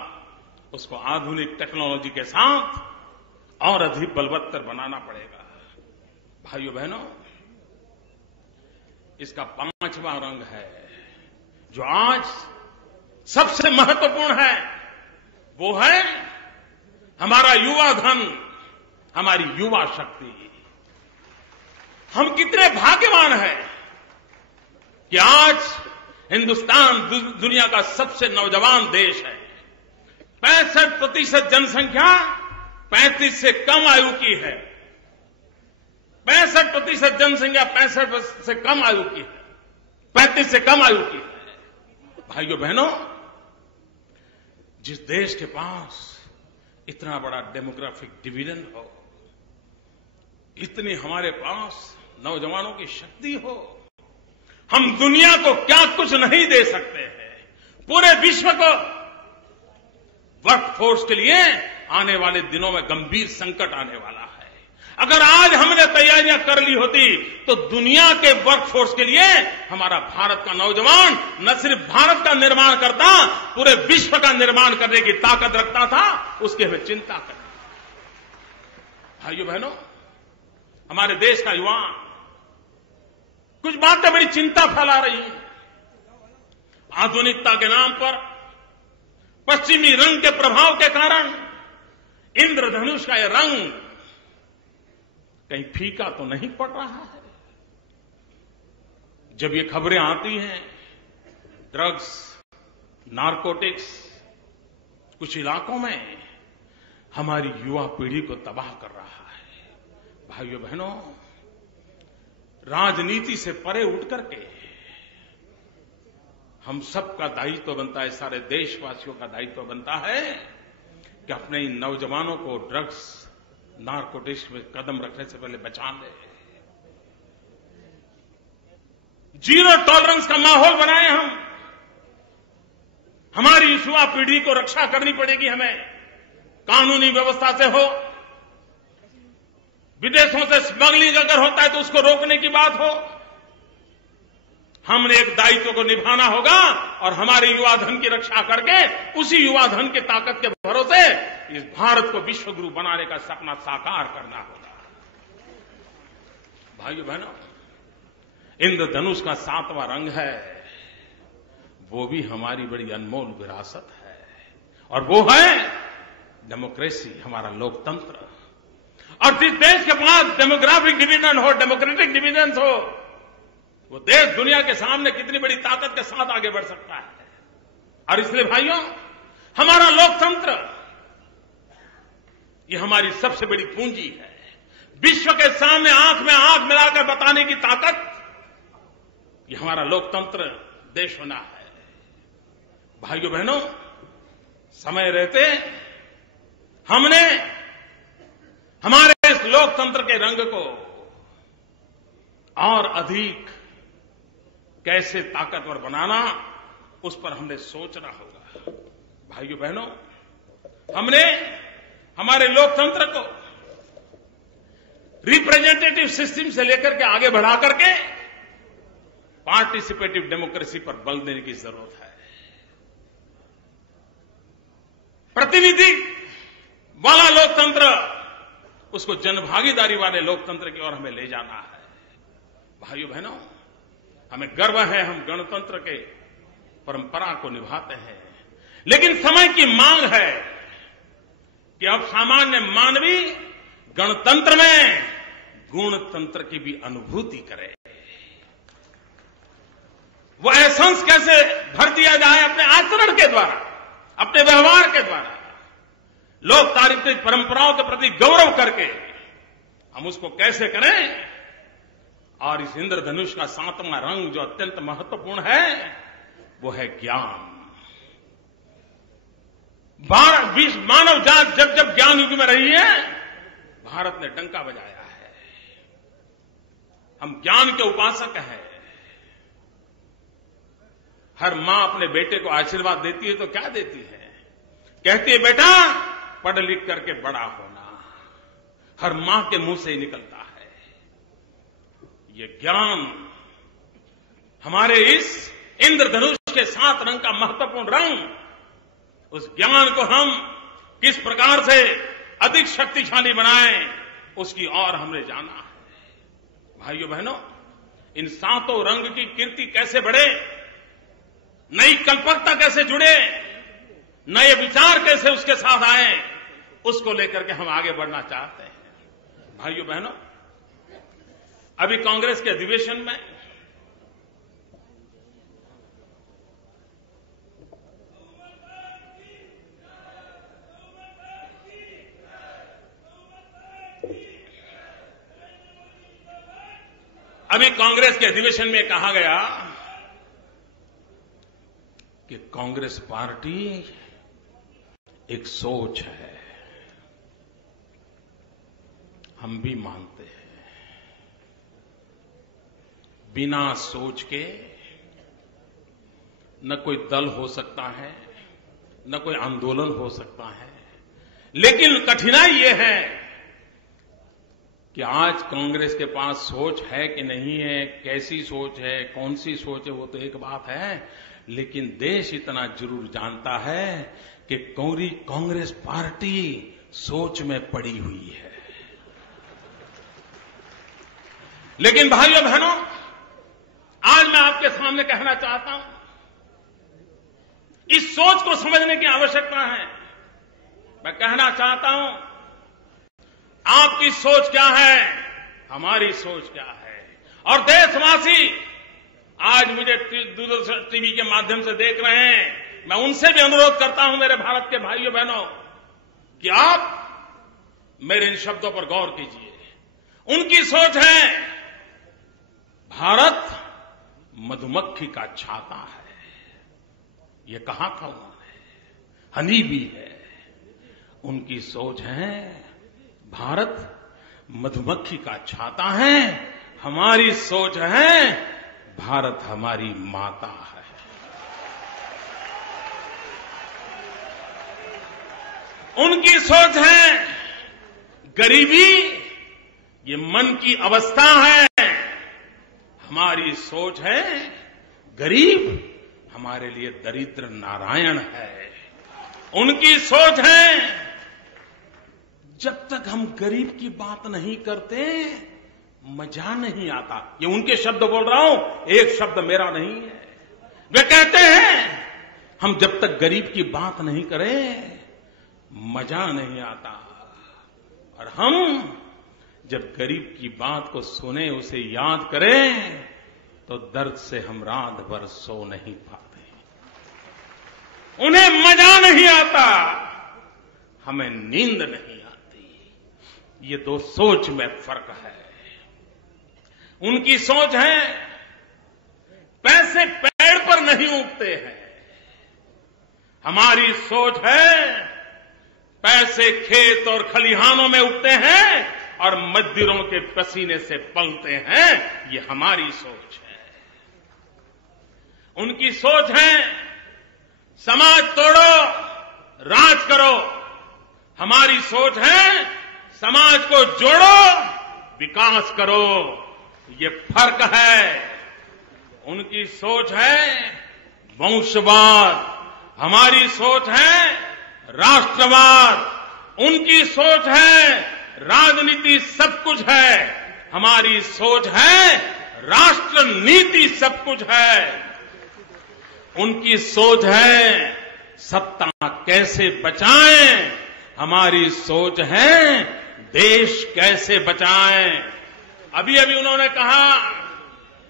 उसको आधुनिक टेक्नोलॉजी के साथ और अधिक बलवत्तर बनाना पड़ेगा। भाइयों बहनों, इसका पांचवा रंग है जो आज सबसे महत्वपूर्ण है, वो है हमारा युवा धन, हमारी युवा शक्ति। हम कितने भाग्यवान हैं कि आज हिंदुस्तान दुनिया का सबसे नौजवान देश है। 65% जनसंख्या 35 से कम आयु की है। 65% जनसंख्या 65 से कम आयु की है, 35 से कम आयु की है। भाइयों बहनों, जिस देश के पास इतना बड़ा डेमोग्राफिक डिवीजन हो, इतनी हमारे पास नौजवानों की शक्ति हो, हम दुनिया को क्या कुछ नहीं दे सकते हैं। पूरे विश्व को वर्कफोर्स के लिए आने वाले दिनों में गंभीर संकट आने वाला है। अगर आज हमने तैयारियां कर ली होती तो दुनिया के वर्कफोर्स के लिए हमारा भारत का नौजवान न सिर्फ भारत का निर्माण करता, पूरे विश्व का निर्माण करने की ताकत रखता था। उसकी हमें चिंता करनी। भाइयों बहनों, हमारे देश का युवा कुछ बातें बड़ी चिंता फैला रही है। आधुनिकता के नाम पर पश्चिमी रंग के प्रभाव के कारण इंद्रधनुष का यह रंग कहीं फीका तो नहीं पड़ रहा है। जब ये खबरें आती हैं ड्रग्स, नारकोटिक्स कुछ इलाकों में हमारी युवा पीढ़ी को तबाह कर रहा है। भाइयों बहनों, राजनीति से परे उठ करके हम सबका दायित्व बनता है, सारे देशवासियों का दायित्व बनता है कि अपने इन नौजवानों को ड्रग्स, नारकोटिक्स में कदम रखने से पहले बचा ले। जीरो टॉलरेंस का माहौल बनाए हम। हमारी युवा पीढ़ी को रक्षा करनी पड़ेगी हमें, कानूनी व्यवस्था से हो, विदेशों से स्मगलिंग अगर होता है तो उसको रोकने की बात हो। हमने एक दायित्व को निभाना होगा और हमारे युवा धन की रक्षा करके उसी युवा धन की ताकत के भरोसे इस भारत को विश्व गुरु बनाने का सपना साकार करना होगा। भाइयों बहनों, इंद्रधनुष का 7वां रंग है, वो भी हमारी बड़ी अनमोल विरासत है, और वो है डेमोक्रेसी, हमारा लोकतंत्र। और जिस देश के पास डेमोग्राफिक डिवीजन हो, डेमोक्रेटिक डिवीजन हो, वो देश दुनिया के सामने कितनी बड़ी ताकत के साथ आगे बढ़ सकता है। और इसलिए भाइयों, हमारा लोकतंत्र ये हमारी सबसे बड़ी पूंजी है। विश्व के सामने आंख में आंख मिलाकर बताने की ताकत ये हमारा लोकतंत्र देश होना है। भाइयों बहनों, समय रहते हमने हमारे इस लोकतंत्र के रंग को और अधिक कैसे ताकतवर बनाना, उस पर हमने सोचना होगा। भाइयों बहनों, हमने हमारे लोकतंत्र को रिप्रेजेंटेटिव सिस्टम से लेकर के आगे बढ़ा करके पार्टिसिपेटिव डेमोक्रेसी पर बल देने की जरूरत है। प्रतिनिधि वाला लोकतंत्र, उसको जनभागीदारी वाले लोकतंत्र की ओर हमें ले जाना है। भाइयों बहनों, हमें गर्व है, हम गणतंत्र के परंपरा को निभाते हैं, लेकिन समय की मांग है कि अब सामान्य मानवी गणतंत्र में गुणतंत्र की भी अनुभूति करे। वो एसेंस कैसे भर दिया जाए अपने आचरण के द्वारा, अपने व्यवहार के द्वारा। लोकतांत्रिक परंपराओं के प्रति गौरव करके हम उसको कैसे करें। और इस इंद्रधनुष का 7वां रंग जो अत्यंत महत्वपूर्ण है वो है ज्ञान। मानव जात जब जब ज्ञान युग में रही है, भारत ने डंका बजाया है। हम ज्ञान के उपासक हैं। हर मां अपने बेटे को आशीर्वाद देती है तो क्या देती है? कहती है बेटा पढ़ लिख करके बड़ा होना। हर मां के मुंह से ही निकलता है। ये ज्ञान हमारे इस इंद्रधनुष के 7 रंग का महत्वपूर्ण रंग, उस ज्ञान को हम किस प्रकार से अधिक शक्तिशाली बनाएं, उसकी ओर हमने जाना है। भाइयों बहनों, इन 7 रंग की कीर्ति कैसे बढ़े, नई कल्पकता कैसे जुड़े, नए विचार कैसे उसके साथ आए, उसको लेकर के हम आगे बढ़ना चाहते हैं। भाइयों बहनों, अभी कांग्रेस के अधिवेशन में में कहा गया कि कांग्रेस पार्टी एक सोच है। हम भी मानते हैं, बिना सोच के न कोई दल हो सकता है, न कोई आंदोलन हो सकता है। लेकिन कठिनाई यह है कि आज कांग्रेस के पास सोच है कि नहीं है, कैसी सोच है, कौन सी सोच है, वो तो एक बात है। लेकिन देश इतना जरूर जानता है कि कांग्रेस पार्टी सोच में पड़ी हुई है। लेकिन भाइयों बहनों, आज मैं आपके सामने कहना चाहता हूं, इस सोच को समझने की आवश्यकता है। मैं कहना चाहता हूं, आपकी सोच क्या है, हमारी सोच क्या है। और देशवासी आज मुझे दूरदर्शन टीवी के माध्यम से देख रहे हैं, मैं उनसे भी अनुरोध करता हूं, मेरे भारत के भाइयों बहनों, कि आप मेरे इन शब्दों पर गौर कीजिए। उनकी सोच है भारत मधुमक्खी का छाता है। ये कहा था उन्होंने, हनी भी है। उनकी सोच है भारत मधुमक्खी का छाता है। हमारी सोच है भारत हमारी माता है। उनकी सोच है गरीबी ये मन की अवस्था है। हमारी सोच है गरीब हमारे लिए दरिद्र नारायण है। उनकी सोच है जब तक हम गरीब की बात नहीं करते मजा नहीं आता। ये उनके शब्द बोल रहा हूं, एक शब्द मेरा नहीं है। वे कहते हैं हम जब तक गरीब की बात नहीं करें मजा नहीं आता। और हम जब गरीब की बात को सुने, उसे याद करें, तो दर्द से हम रात भर सो नहीं पाते। उन्हें मजा नहीं आता, हमें नींद नहीं आती। ये दो सोच में फर्क है। उनकी सोच है पैसे पेड़ पर नहीं उगते हैं। हमारी सोच है पैसे खेत और खलिहानों में उगते हैं और मजदूरों के पसीने से पलते हैं। ये हमारी सोच है। उनकी सोच है समाज तोड़ो, राज करो। हमारी सोच है समाज को जोड़ो, विकास करो। ये फर्क है। उनकी सोच है वंशवाद, हमारी सोच है राष्ट्रवाद। उनकी सोच है राजनीति सब कुछ है, हमारी सोच है राष्ट्र नीति सब कुछ है। उनकी सोच है सत्ता कैसे बचाएं, हमारी सोच है देश कैसे बचाएं। अभी अभी उन्होंने कहा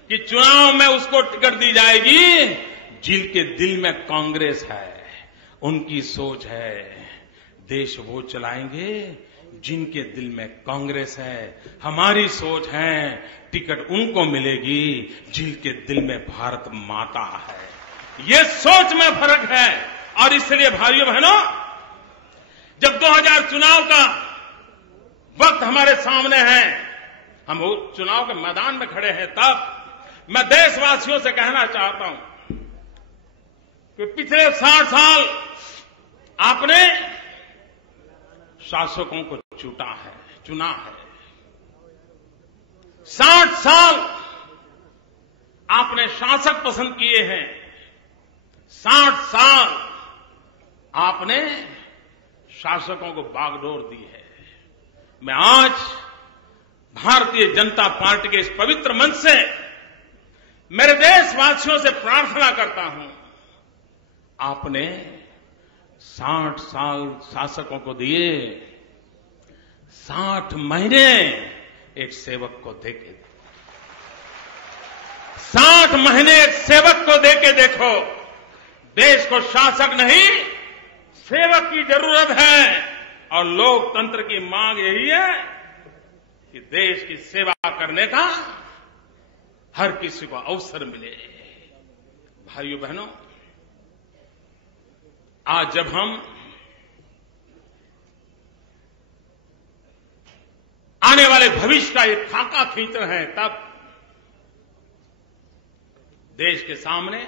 कि चुनाव में उसको टिकट दी जाएगी जिनके दिल में कांग्रेस है। उनकी सोच है देश वो चलाएंगे जिनके दिल में कांग्रेस है, हमारी सोच है, टिकट उनको मिलेगी जिनके दिल में भारत माता है। ये सोच में फर्क है। और इसलिए भाइयों बहनों, जब 2000 चुनाव का वक्त हमारे सामने है, हम वो चुनाव के मैदान में खड़े हैं, तब मैं देशवासियों से कहना चाहता हूं कि पिछले 60 साल आपने शासकों को चुना है। 60 साल आपने शासक पसंद किए हैं। 60 साल आपने शासकों को बागडोर दी है। मैं आज भारतीय जनता पार्टी के इस पवित्र मंच से मेरे देशवासियों से प्रार्थना करता हूं, आपने 60 साल शासकों को दिए, 60 महीने एक सेवक को देके, 60 महीने एक सेवक को देके देखो। देश को शासक नहीं, सेवक की जरूरत है। और लोकतंत्र की मांग यही है कि देश की सेवा करने का हर किसी को अवसर मिले। भाइयों बहनों, आज जब हम आने वाले भविष्य का एक खाका खींच रहे हैं, तब देश के सामने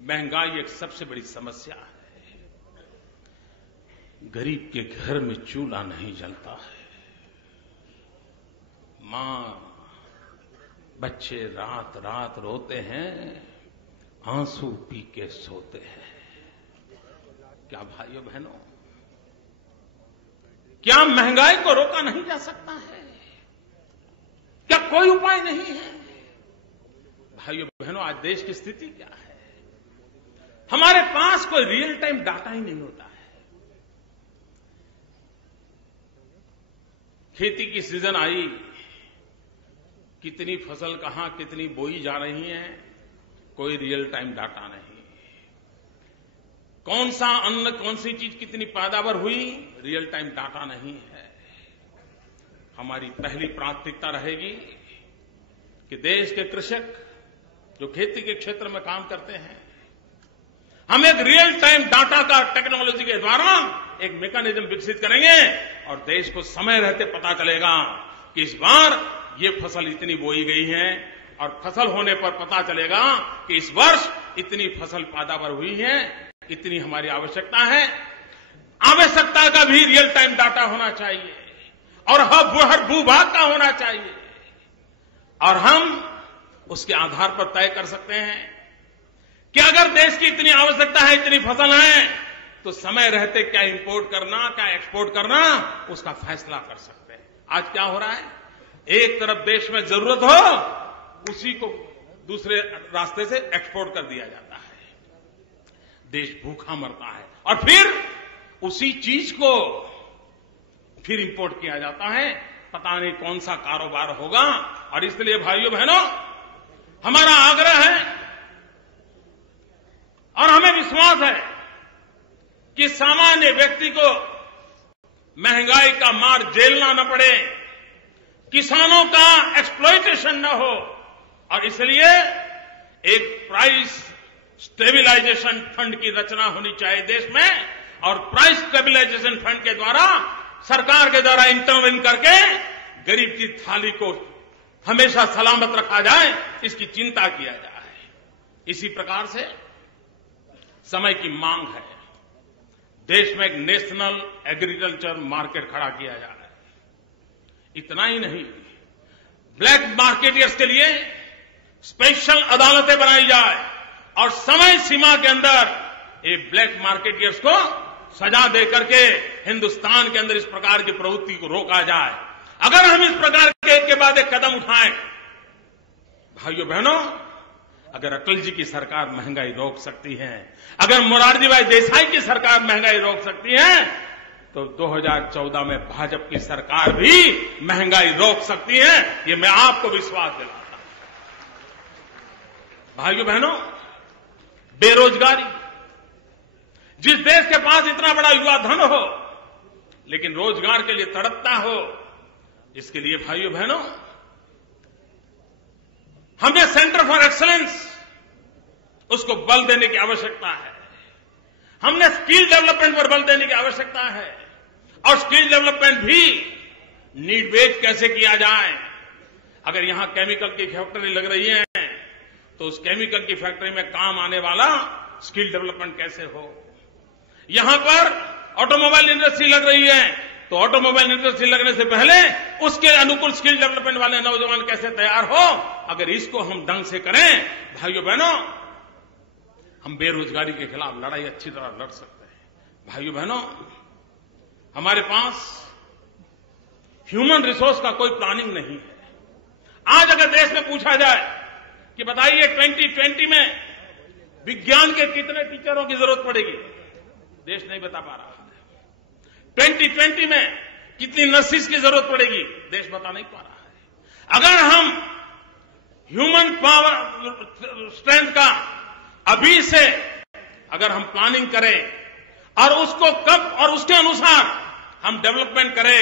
महंगाई एक सबसे बड़ी समस्या है। गरीब के घर में चूल्हा नहीं जलता है। मां, बच्चे रात रात रोते हैं, आंसू पी के सोते हैं। क्या भाइयों बहनों, क्या महंगाई को रोका नहीं जा सकता है? क्या कोई उपाय नहीं है? भाइयों बहनों, आज देश की स्थिति क्या है? हमारे पास कोई रियल टाइम डाटा ही नहीं होता है। खेती की सीजन आई, कितनी फसल कहां कितनी बोई जा रही है, कोई रियल टाइम डाटा नहीं। कौन सा अन्न, कौन सी चीज कितनी पैदावार हुई, रियल टाइम डाटा नहीं है। हमारी पहली प्राथमिकता रहेगी कि देश के कृषक जो खेती के क्षेत्र में काम करते हैं, हम एक रियल टाइम डाटा का टेक्नोलॉजी के द्वारा एक मैकेनिज्म विकसित करेंगे और देश को समय रहते पता चलेगा कि इस बार ये फसल इतनी बोई गई है, और फसल होने पर पता चलेगा कि इस वर्ष इतनी फसल पैदावार हुई है, इतनी हमारी आवश्यकता है। आवश्यकता का भी रियल टाइम डाटा होना चाहिए और हर भूभाग का होना चाहिए, और हम उसके आधार पर तय कर सकते हैं कि अगर देश की इतनी आवश्यकता है, इतनी फसल है, तो समय रहते क्या इंपोर्ट करना, क्या एक्सपोर्ट करना, उसका फैसला कर सकते हैं। आज क्या हो रहा है, एक तरफ देश में जरूरत हो, उसी को दूसरे रास्ते से एक्सपोर्ट कर दिया जाता है। देश भूखा मरता है और फिर उसी चीज को फिर इंपोर्ट किया जाता है। पता नहीं कौन सा कारोबार होगा। और इसलिए भाइयों बहनों, हमारा आग्रह है और हमें विश्वास है कि सामान्य व्यक्ति को महंगाई का मार झेलना न पड़े, किसानों का एक्सप्लॉयटेशन न हो, और इसलिए एक प्राइस स्टेबिलाइजेशन फंड की रचना होनी चाहिए देश में, और प्राइस स्टेबिलाइजेशन फंड के द्वारा, सरकार के द्वारा इंटरवेन करके गरीब की थाली को हमेशा सलामत रखा जाए, इसकी चिंता किया जाए। इसी प्रकार से समय की मांग है, देश में एक नेशनल एग्रीकल्चर मार्केट खड़ा किया जा रहा है। इतना ही नहीं, ब्लैक मार्केटियर्स के लिए स्पेशल अदालतें बनाई जाए और समय सीमा के अंदर ये ब्लैक मार्केटियर्स को सजा देकर के हिंदुस्तान के अंदर इस प्रकार की प्रवृत्ति को रोका जाए। अगर हम इस प्रकार के एक के बाद एक कदम उठाएं, भाइयों बहनों, अगर अटल जी की सरकार महंगाई रोक सकती है, अगर मोरारजी भाई देसाई की सरकार महंगाई रोक सकती है, तो 2014 में भाजपा की सरकार भी महंगाई रोक सकती है। ये मैं आपको विश्वास दिलाता हूं। भाइयों बहनों, बेरोजगारी, जिस देश के पास इतना बड़ा युवा धन हो लेकिन रोजगार के लिए तड़पता हो, इसके लिए भाइयों बहनों हमें सेंटर फॉर एक्सीलेंस उसको बल देने की आवश्यकता है। हमने स्किल डेवलपमेंट पर बल देने की आवश्यकता है और स्किल डेवलपमेंट भी नीड बेस्ड कैसे किया जाए। अगर यहां केमिकल की फैक्ट्री लग रही है तो उस केमिकल की फैक्ट्री में काम आने वाला स्किल डेवलपमेंट कैसे हो। यहां पर ऑटोमोबाइल इंडस्ट्री लग रही है तो ऑटोमोबाइल इंडस्ट्री लगने से पहले उसके अनुकूल स्किल डेवलपमेंट वाले नौजवान कैसे तैयार हो। अगर इसको हम ढंग से करें भाइयों बहनों, हम बेरोजगारी के खिलाफ लड़ाई अच्छी तरह लड़ सकते हैं। भाइयों बहनों, हमारे पास ह्यूमन रिसोर्स का कोई प्लानिंग नहीं है। आज अगर देश में पूछा जाए कि बताइए 2020 में विज्ञान के कितने टीचरों की जरूरत पड़ेगी, देश नहीं बता पा रहा है। 2020 में कितनी नर्सिस की जरूरत पड़ेगी, देश बता नहीं पा रहा है। अगर हम ह्यूमन पावर स्ट्रेंथ का अभी से अगर हम प्लानिंग करें और उसको कब और उसके अनुसार हम डेवलपमेंट करें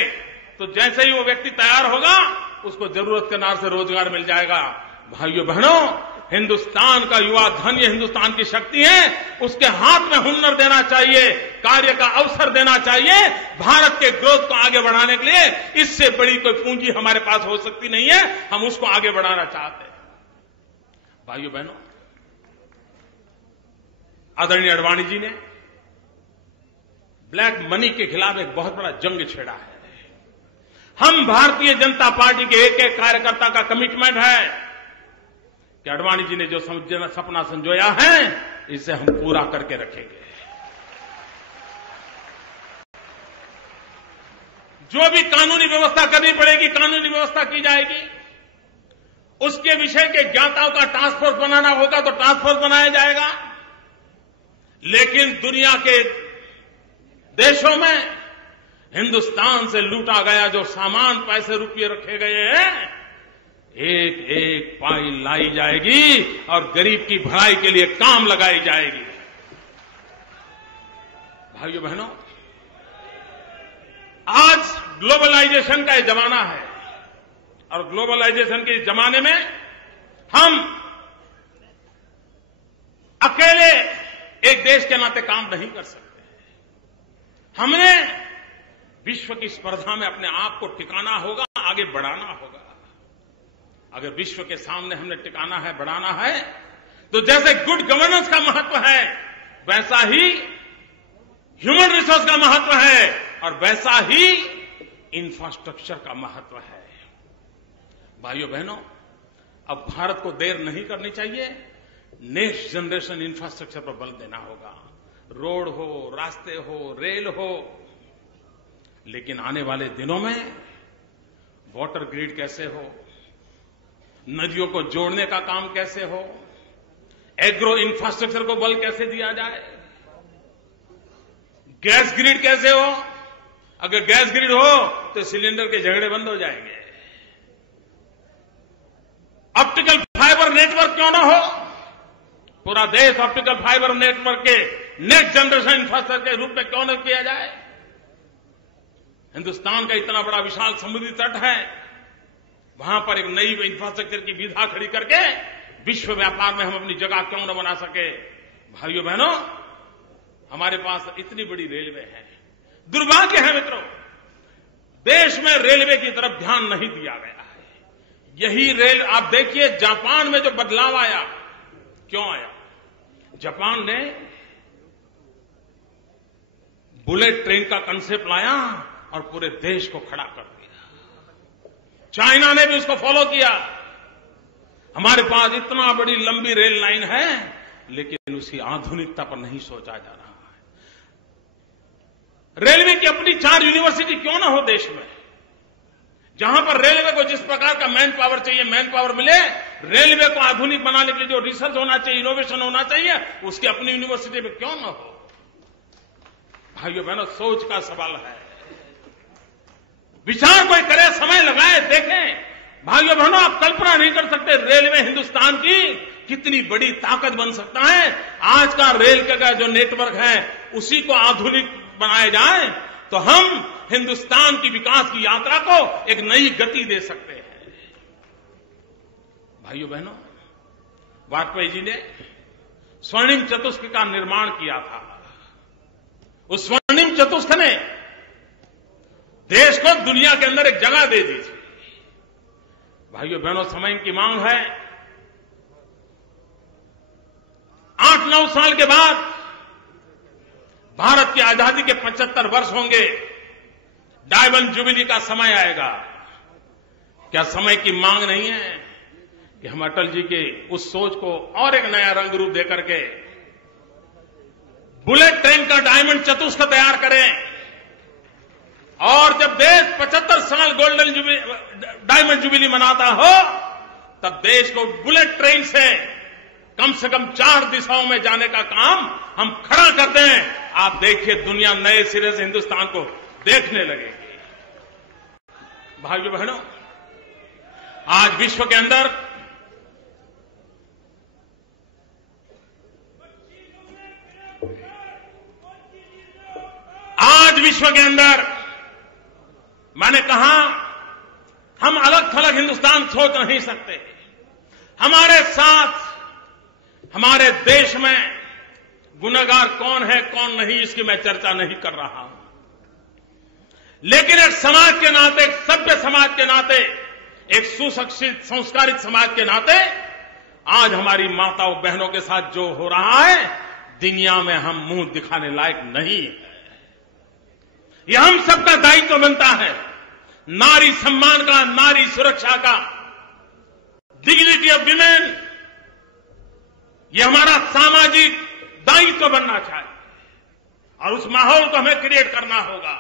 तो जैसे ही वो व्यक्ति तैयार होगा उसको जरूरत के अनुसार से रोजगार मिल जाएगा। भाइयों बहनों, हिंदुस्तान का युवा धन ये हिंदुस्तान की शक्ति है, उसके हाथ में हुनर देना चाहिए, कार्य का अवसर देना चाहिए। भारत के ग्रोथ को आगे बढ़ाने के लिए इससे बड़ी कोई पूंजी हमारे पास हो सकती नहीं है, हम उसको आगे बढ़ाना चाहते हैं। भाइयों बहनों, आदरणीय अडवाणी जी ने ब्लैक मनी के खिलाफ एक बहुत बड़ा जंग छेड़ा है। हम भारतीय जनता पार्टी के एक एक कार्यकर्ता का कमिटमेंट है कि अडवाणी जी ने जो सपना संजोया है इसे हम पूरा करके रखेंगे। जो भी कानूनी व्यवस्था करनी पड़ेगी कानूनी व्यवस्था की जाएगी। उसके विषय के ज्ञाताओं का टास्क फोर्स बनाना होगा तो टास्क फोर्स बनाया जाएगा। लेकिन दुनिया के देशों में हिंदुस्तान से लूटा गया जो सामान, पैसे, रुपये रखे गए हैं, एक एक पाई लाई जाएगी और गरीब की भलाई के लिए काम लगाई जाएगी। भाइयों बहनों, आज ग्लोबलाइजेशन का ये जमाना है और ग्लोबलाइजेशन के जमाने में हम अकेले एक देश के नाते काम नहीं कर सकते। हमने विश्व की स्पर्धा में अपने आप को टिकाना होगा, आगे बढ़ाना होगा। अगर विश्व के सामने हमने टिकाना है, बढ़ाना है, तो जैसे गुड गवर्नेंस का महत्व है वैसा ही ह्यूमन रिसोर्स का महत्व है और वैसा ही इंफ्रास्ट्रक्चर का महत्व है। भाइयों बहनों, अब भारत को देर नहीं करनी चाहिए, नेक्स्ट जनरेशन इंफ्रास्ट्रक्चर पर बल देना होगा। रोड हो, रास्ते हो, रेल हो, लेकिन आने वाले दिनों में वाटर ग्रिड कैसे हो, नदियों को जोड़ने का काम कैसे हो, एग्रो इंफ्रास्ट्रक्चर को बल कैसे दिया जाए, गैस ग्रिड कैसे हो। अगर गैस ग्रिड हो तो सिलेंडर के झगड़े बंद हो जाएंगे। ऑप्टिकल फाइबर नेटवर्क क्यों ना हो, पूरा देश ऑप्टिकल फाइबर नेटवर्क के नेक्स्ट जनरेशन इंफ्रास्ट्रक्चर के रूप में क्यों न किया जाए। हिंदुस्तान का इतना बड़ा विशाल समुद्री तट है, वहां पर एक नई इंफ्रास्ट्रक्चर की विधा खड़ी करके विश्व व्यापार में हम अपनी जगह क्यों न बना सके। भाइयों बहनों, हमारे पास इतनी बड़ी रेलवे है। दुर्भाग्य है मित्रों, देश में रेलवे की तरफ ध्यान नहीं दिया गया है। यही रेल आप देखिए, जापान में जो बदलाव आया, क्यों आया। जापान ने बुलेट ट्रेन का कंसेप्ट लाया और पूरे देश को खड़ा कर दिया। चाइना ने भी उसको फॉलो किया। हमारे पास इतना बड़ी लंबी रेल लाइन है, लेकिन उसकी आधुनिकता पर नहीं सोचा जा रहा है। रेलवे की अपनी 4 यूनिवर्सिटी क्यों ना हो देश में, जहां पर रेलवे को जिस प्रकार का मैन पावर चाहिए, मैन पावर मिले। रेलवे को आधुनिक बनाने के लिए जो रिसर्च होना चाहिए, इनोवेशन होना चाहिए, उसकी अपनी यूनिवर्सिटी में क्यों ना हो। भाइयों बहनों, सोच का सवाल है। विचार कोई करे, समय लगाए, देखें। भाइयों बहनों, आप कल्पना नहीं कर सकते रेलवे हिंदुस्तान की कितनी बड़ी ताकत बन सकता है। आज का रेल का जो नेटवर्क है उसी को आधुनिक बनाया जाए तो हम हिंदुस्तान की विकास की यात्रा को एक नई गति दे सकते हैं। भाइयों बहनों, वाजपेयी जी ने स्वर्णिम चतुष्क का निर्माण किया था। उस स्वर्णिम चतुष्क ने देश को दुनिया के अंदर एक जगह दे दी थी। भाइयों बहनों, समय की मांग है। 8-9 साल के बाद भारत की आजादी के 75 वर्ष होंगे। डायमंड जुबली का समय आएगा। क्या समय की मांग नहीं है कि हम अटल जी के उस सोच को और एक नया रंग रूप देकर के बुलेट ट्रेन का डायमंड चतुष्क तैयार करें और जब देश 75 साल गोल्डन जुबली डायमंड जुबली मनाता हो तब देश को बुलेट ट्रेन से कम 4 दिशाओं में जाने का काम हम खड़ा करते हैं। आप देखिए, दुनिया नए सिरे से हिंदुस्तान को देखने लगेगी। भाइयों बहनों, आज विश्व के अंदर मैंने कहा, हम अलग थलग हिंदुस्तान सोच नहीं सकते। हमारे साथ हमारे देश में गुनहगार कौन है कौन नहीं, इसकी मैं चर्चा नहीं कर रहा हूं, लेकिन एक समाज के नाते, एक सभ्य समाज के नाते, एक सुशिक्षित संस्कारित समाज के नाते आज हमारी माताओं बहनों के साथ जो हो रहा है, दुनिया में हम मुंह दिखाने लायक नहीं है। यह हम सबका दायित्व बनता है। नारी सम्मान का, नारी सुरक्षा का, डिग्निटी ऑफ विमेन, यह हमारा सामाजिक दायित्व बनना चाहिए और उस माहौल को हमें क्रिएट करना होगा।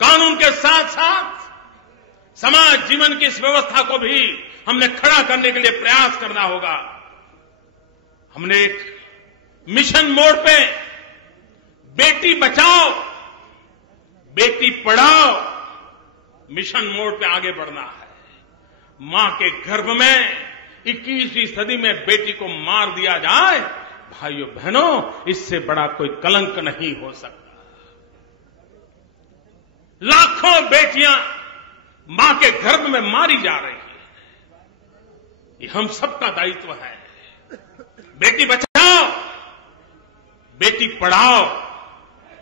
कानून के साथ साथ समाज जीवन की इस व्यवस्था को भी हमने खड़ा करने के लिए प्रयास करना होगा। हमने एक मिशन मोड पे बेटी बचाओ बेटी पढ़ाओ मिशन मोड पे आगे बढ़ना है। मां के गर्भ में 21वीं सदी में बेटी को मार दिया जाए, भाइयों बहनों, इससे बड़ा कोई कलंक नहीं हो सकता। लाखों बेटियां मां के गर्भ में मारी जा रही हैं। ये हम सबका दायित्व है। बेटी बचाओ बेटी पढ़ाओ,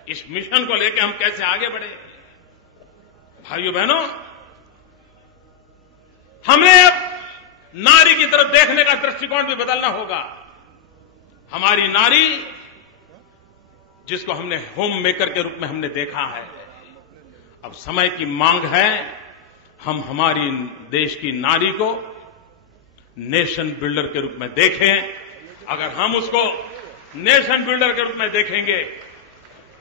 इस मिशन को लेकर हम कैसे आगे बढ़े। भाइयों बहनों, हमें अब नारी की तरफ देखने का दृष्टिकोण भी बदलना होगा। हमारी नारी, जिसको हमने होम मेकर के रूप में हमने देखा है, अब समय की मांग है हम हमारी देश की नारी को नेशन बिल्डर के रूप में देखें। अगर हम उसको नेशन बिल्डर के रूप में देखेंगे,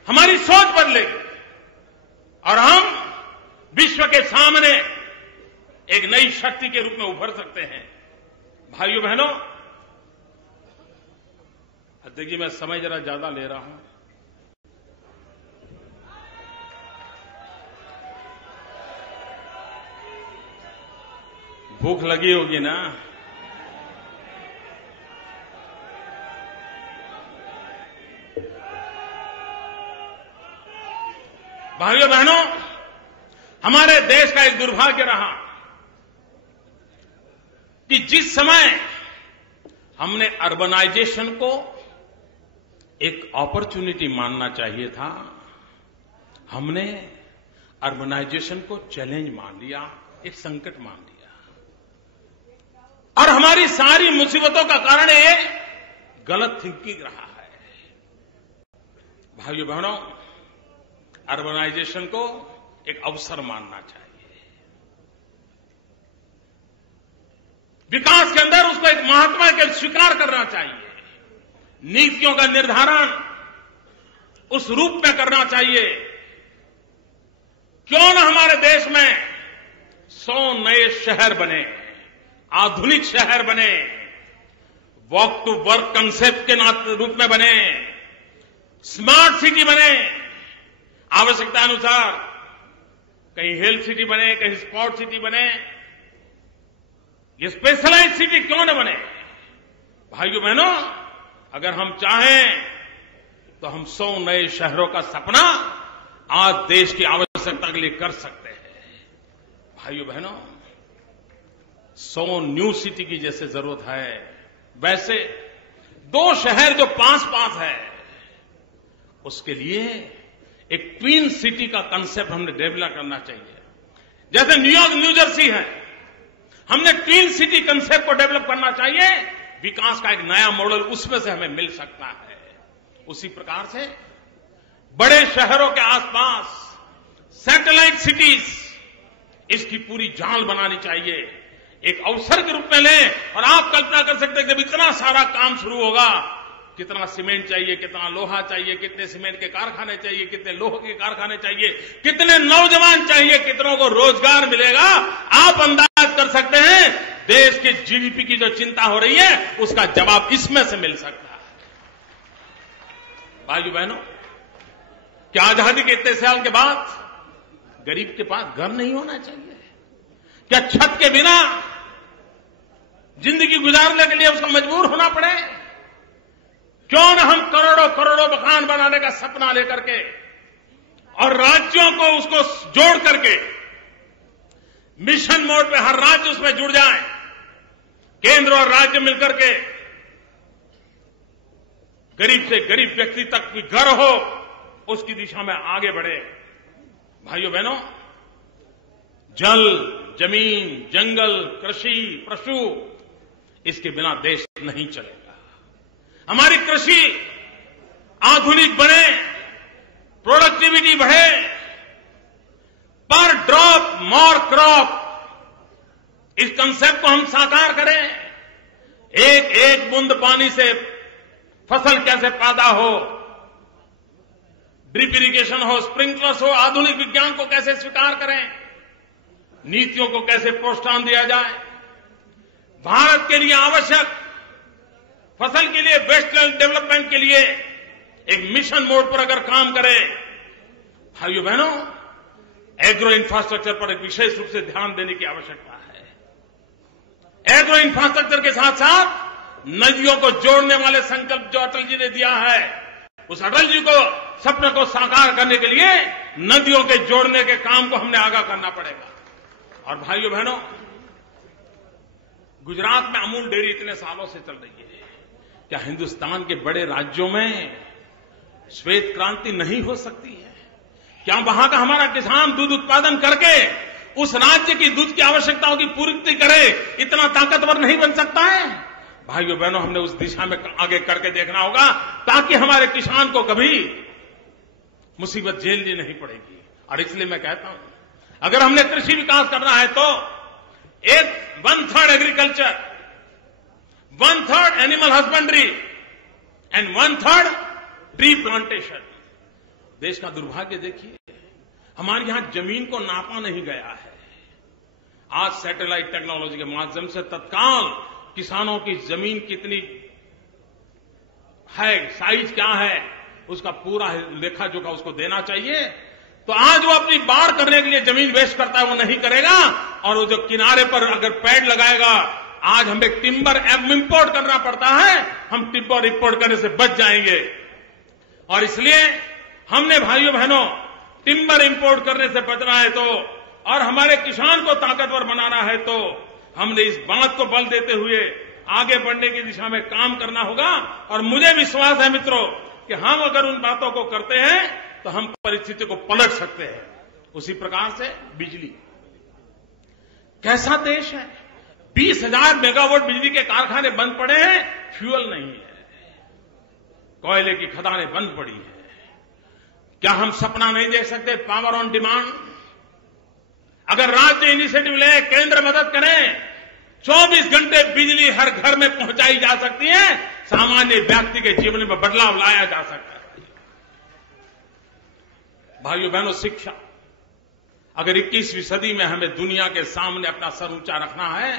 हमारी सोच बदलेगी और हम विश्व के सामने एक नई शक्ति के रूप में उभर सकते हैं। भाइयों बहनों, देखिए मैं समय जरा ज्यादा ले रहा हूं। भूख लगी होगी ना? भाइयों बहनों, हमारे देश का एक दुर्भाग्य रहा कि जिस समय हमने अर्बनाइजेशन को एक अपॉर्चुनिटी मानना चाहिए था, हमने अर्बनाइजेशन को चैलेंज मान लिया, एक संकट मान लिया और हमारी सारी मुसीबतों का कारण ये गलत थिंकिंग रहा है। भाइयों बहनों, अर्बनाइजेशन को एक अवसर मानना चाहिए। विकास के अंदर उसको एक महात्मा के स्वीकार करना चाहिए। नीतियों का निर्धारण उस रूप में करना चाहिए। क्यों न हमारे देश में 100 नए शहर बने, आधुनिक शहर बने, वॉक टू वर्क कंसेप्ट के रूप में बने, स्मार्ट सिटी बने, आवश्यकता अनुसार कहीं हेल्थ सिटी बने, कहीं स्पोर्ट सिटी बने, ये स्पेशलाइज सिटी क्यों न बने। भाइयों बहनों, अगर हम चाहें तो हम 100 नए शहरों का सपना आज देश की आवश्यकता के लिए कर सकते हैं। भाइयों बहनों, 100 न्यू सिटी की जैसे जरूरत है, वैसे 2 शहर जो पास है, उसके लिए एक ट्विन सिटी का कंसेप्ट हमने डेवलप करना चाहिए। जैसे न्यूयॉर्क, न्यू जर्सी है, हमने ट्विन सिटी कंसेप्ट को डेवलप करना चाहिए। विकास का एक नया मॉडल उसमें से हमें मिल सकता है। उसी प्रकार से बड़े शहरों के आसपास सैटेलाइट सिटीज, इसकी पूरी जाल बनानी चाहिए। एक अवसर के रूप में लें और आप कल्पना कर सकते हैं जब इतना सारा काम शुरू होगा, कितना सीमेंट चाहिए, कितना लोहा चाहिए, कितने सीमेंट के कारखाने चाहिए, कितने लोहे के कारखाने चाहिए, कितने नौजवान चाहिए, कितनों को रोजगार मिलेगा। आप अंदाज कर सकते हैं देश के जीडीपी की जो चिंता हो रही है, उसका जवाब इसमें से मिल सकता है। भाइयों बहनों, क्या आजादी के इतने साल के बाद गरीब के पास घर नहीं होना चाहिए? क्या छत के बिना जिंदगी गुजारने के लिए उसको मजबूर होना पड़े? क्यों न हम करोड़ों करोड़ों मकान बनाने का सपना लेकर के और राज्यों को उसको जोड़ करके मिशन मोड पे हर राज्य उसमें जुड़ जाए, केंद्र और राज्य मिलकर के गरीब से गरीब व्यक्ति तक भी घर हो, उसकी दिशा में आगे बढ़े। भाइयों बहनों, जल, जमीन, जंगल, कृषि, पशु, इसके बिना देश नहीं चलेगा। हमारी कृषि आधुनिक बने, प्रोडक्टिविटी बढ़े, पर ड्रॉप मोर क्रॉप, इस कंसेप्ट को हम साकार करें। एक एक बूंद पानी से फसल कैसे पैदा हो, ड्रिप इरिगेशन हो, स्प्रिंकलर्स हो, आधुनिक विज्ञान को कैसे स्वीकार करें, नीतियों को कैसे प्रोत्साहन दिया जाए। भारत के लिए आवश्यक फसल के लिए वेस्टलैंड डेवलपमेंट के लिए एक मिशन मोड पर अगर काम करें, भाइयों बहनों, एग्रो इंफ्रास्ट्रक्चर पर एक विशेष रूप से ध्यान देने की आवश्यकता है। एग्रो इंफ्रास्ट्रक्चर के साथ साथ नदियों को जोड़ने वाले संकल्प जो अटल जी ने दिया है, उस अटल जी को सपने को साकार करने के लिए नदियों के जोड़ने के काम को हमने आगाह करना पड़ेगा। और भाइयों बहनों, गुजरात में अमूल डेयरी इतने सालों से चल रही है। क्या हिंदुस्तान के बड़े राज्यों में श्वेत क्रांति नहीं हो सकती है? क्या वहां का हमारा किसान दूध उत्पादन करके उस राज्य की दूध की आवश्यकताओं की पूर्ति करे, इतना ताकतवर नहीं बन सकता है? भाइयों बहनों, हमने उस दिशा में आगे करके देखना होगा ताकि हमारे किसान को कभी मुसीबत झेलनी नहीं पड़ेगी। और इसलिए मैं कहता हूं, अगर हमने कृषि विकास करना है तो 1/3 agriculture, 1/3 animal husbandry and 1/3 tree plantation. देश का दुर्भाग्य देखिए, हमारे यहां जमीन को नापा नहीं गया है। आज सैटेलाइट टेक्नोलॉजी के माध्यम से तत्काल किसानों की जमीन कितनी है, साइज क्या है, उसका पूरा लेखा जोखा उसको देना चाहिए। तो आज वो अपनी बाढ़ करने के लिए जमीन वेस्ट करता है, वो नहीं करेगा। और वो जो किनारे पर अगर पेड़ लगाएगा, आज हमें टिम्बर इंपोर्ट करना पड़ता है, हम टिम्बर इंपोर्ट करने से बच जाएंगे। और इसलिए हमने भाइयों बहनों टिम्बर इंपोर्ट करने से बचना है तो, और हमारे किसान को ताकतवर बनाना है तो, हमने इस बात को बल देते हुए आगे बढ़ने की दिशा में काम करना होगा। और मुझे विश्वास है मित्रों कि हम अगर उन बातों को करते हैं तो हम परिस्थिति को पलट सकते हैं। उसी प्रकार से बिजली, कैसा देश है, 20,000 मेगावाट बिजली के कारखाने बंद पड़े हैं, फ्यूल नहीं है, कोयले की खदानें बंद पड़ी हैं। क्या हम सपना नहीं देख सकते पावर ऑन डिमांड? अगर राज्य इनिशिएटिव ले, केंद्र मदद करें, 24 घंटे बिजली हर घर में पहुंचाई जा सकती है, सामान्य व्यक्ति के जीवन में बदलाव लाया जा सकता है। भाइयों बहनों, शिक्षा, अगर 21वीं सदी में हमें दुनिया के सामने अपना सर ऊंचा रखना है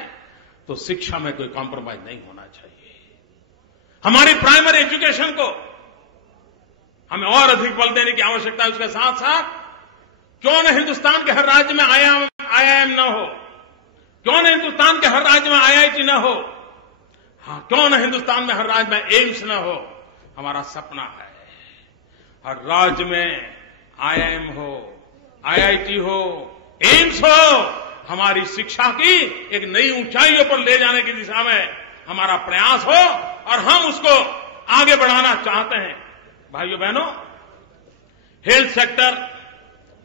तो शिक्षा में कोई कॉम्प्रोमाइज नहीं होना चाहिए। हमारी प्राइमरी एजुकेशन को हमें और अधिक बल देने की आवश्यकता है। उसके साथ साथ क्यों न हिंदुस्तान के हर राज्य में आईआईएम न हो, क्यों न हिंदुस्तान के हर राज्य में आईआईटी न हो, हाँ, क्यों न हिंदुस्तान में हर राज्य में एम्स न हो, हमारा सपना है। हर राज्य में आईआईएम हो, आईआईटी हो, एम्स हो, हमारी शिक्षा की एक नई ऊंचाइयों पर ले जाने की दिशा में हमारा प्रयास हो और हम उसको आगे बढ़ाना चाहते हैं। भाइयों बहनों, हेल्थ सेक्टर,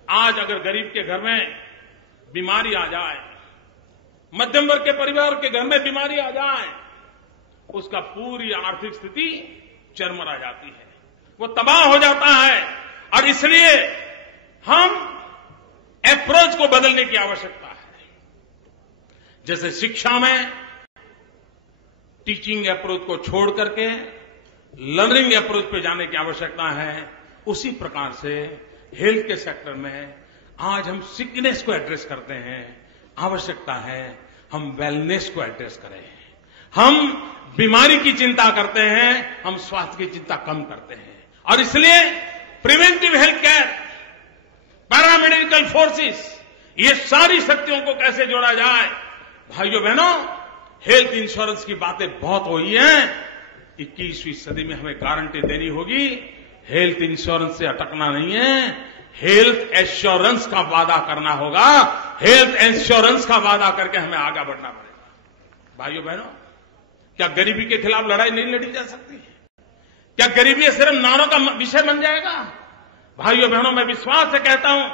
आज अगर गरीब के घर में बीमारी आ जाए, मध्यम वर्ग के परिवार के घर में बीमारी आ जाए, उसका पूरी आर्थिक स्थिति चरमरा जाती है, वो तबाह हो जाता है। और इसलिए हम अप्रोच को बदलने की आवश्यकता है। जैसे शिक्षा में टीचिंग अप्रोच को छोड़ करके लर्निंग अप्रोच पे जाने की आवश्यकता है, उसी प्रकार से हेल्थ के सेक्टर में आज हम सिकनेस को एड्रेस करते हैं, आवश्यकता है हम वेलनेस को एड्रेस करें। हम बीमारी की चिंता करते हैं, हम स्वास्थ्य की चिंता कम करते हैं। और इसलिए preventive health care, paramedical forces, ये सारी शक्तियों को कैसे जोड़ा जाए। भाइयों बहनों, हेल्थ इंश्योरेंस की बातें बहुत हुई हैं। 21वीं सदी में हमें गारंटी देनी होगी, हेल्थ इंश्योरेंस से अटकना नहीं है, हेल्थ एश्योरेंस का वादा करना होगा। हेल्थ इंश्योरेंस का वादा करके हमें आगे बढ़ना पड़ेगा। भाइयों बहनों, क्या गरीबी के खिलाफ लड़ाई नहीं लड़ी जा सकती? क्या गरीबी सिर्फ नारों का विषय बन जाएगा? भाइयों बहनों, मैं विश्वास से कहता हूं,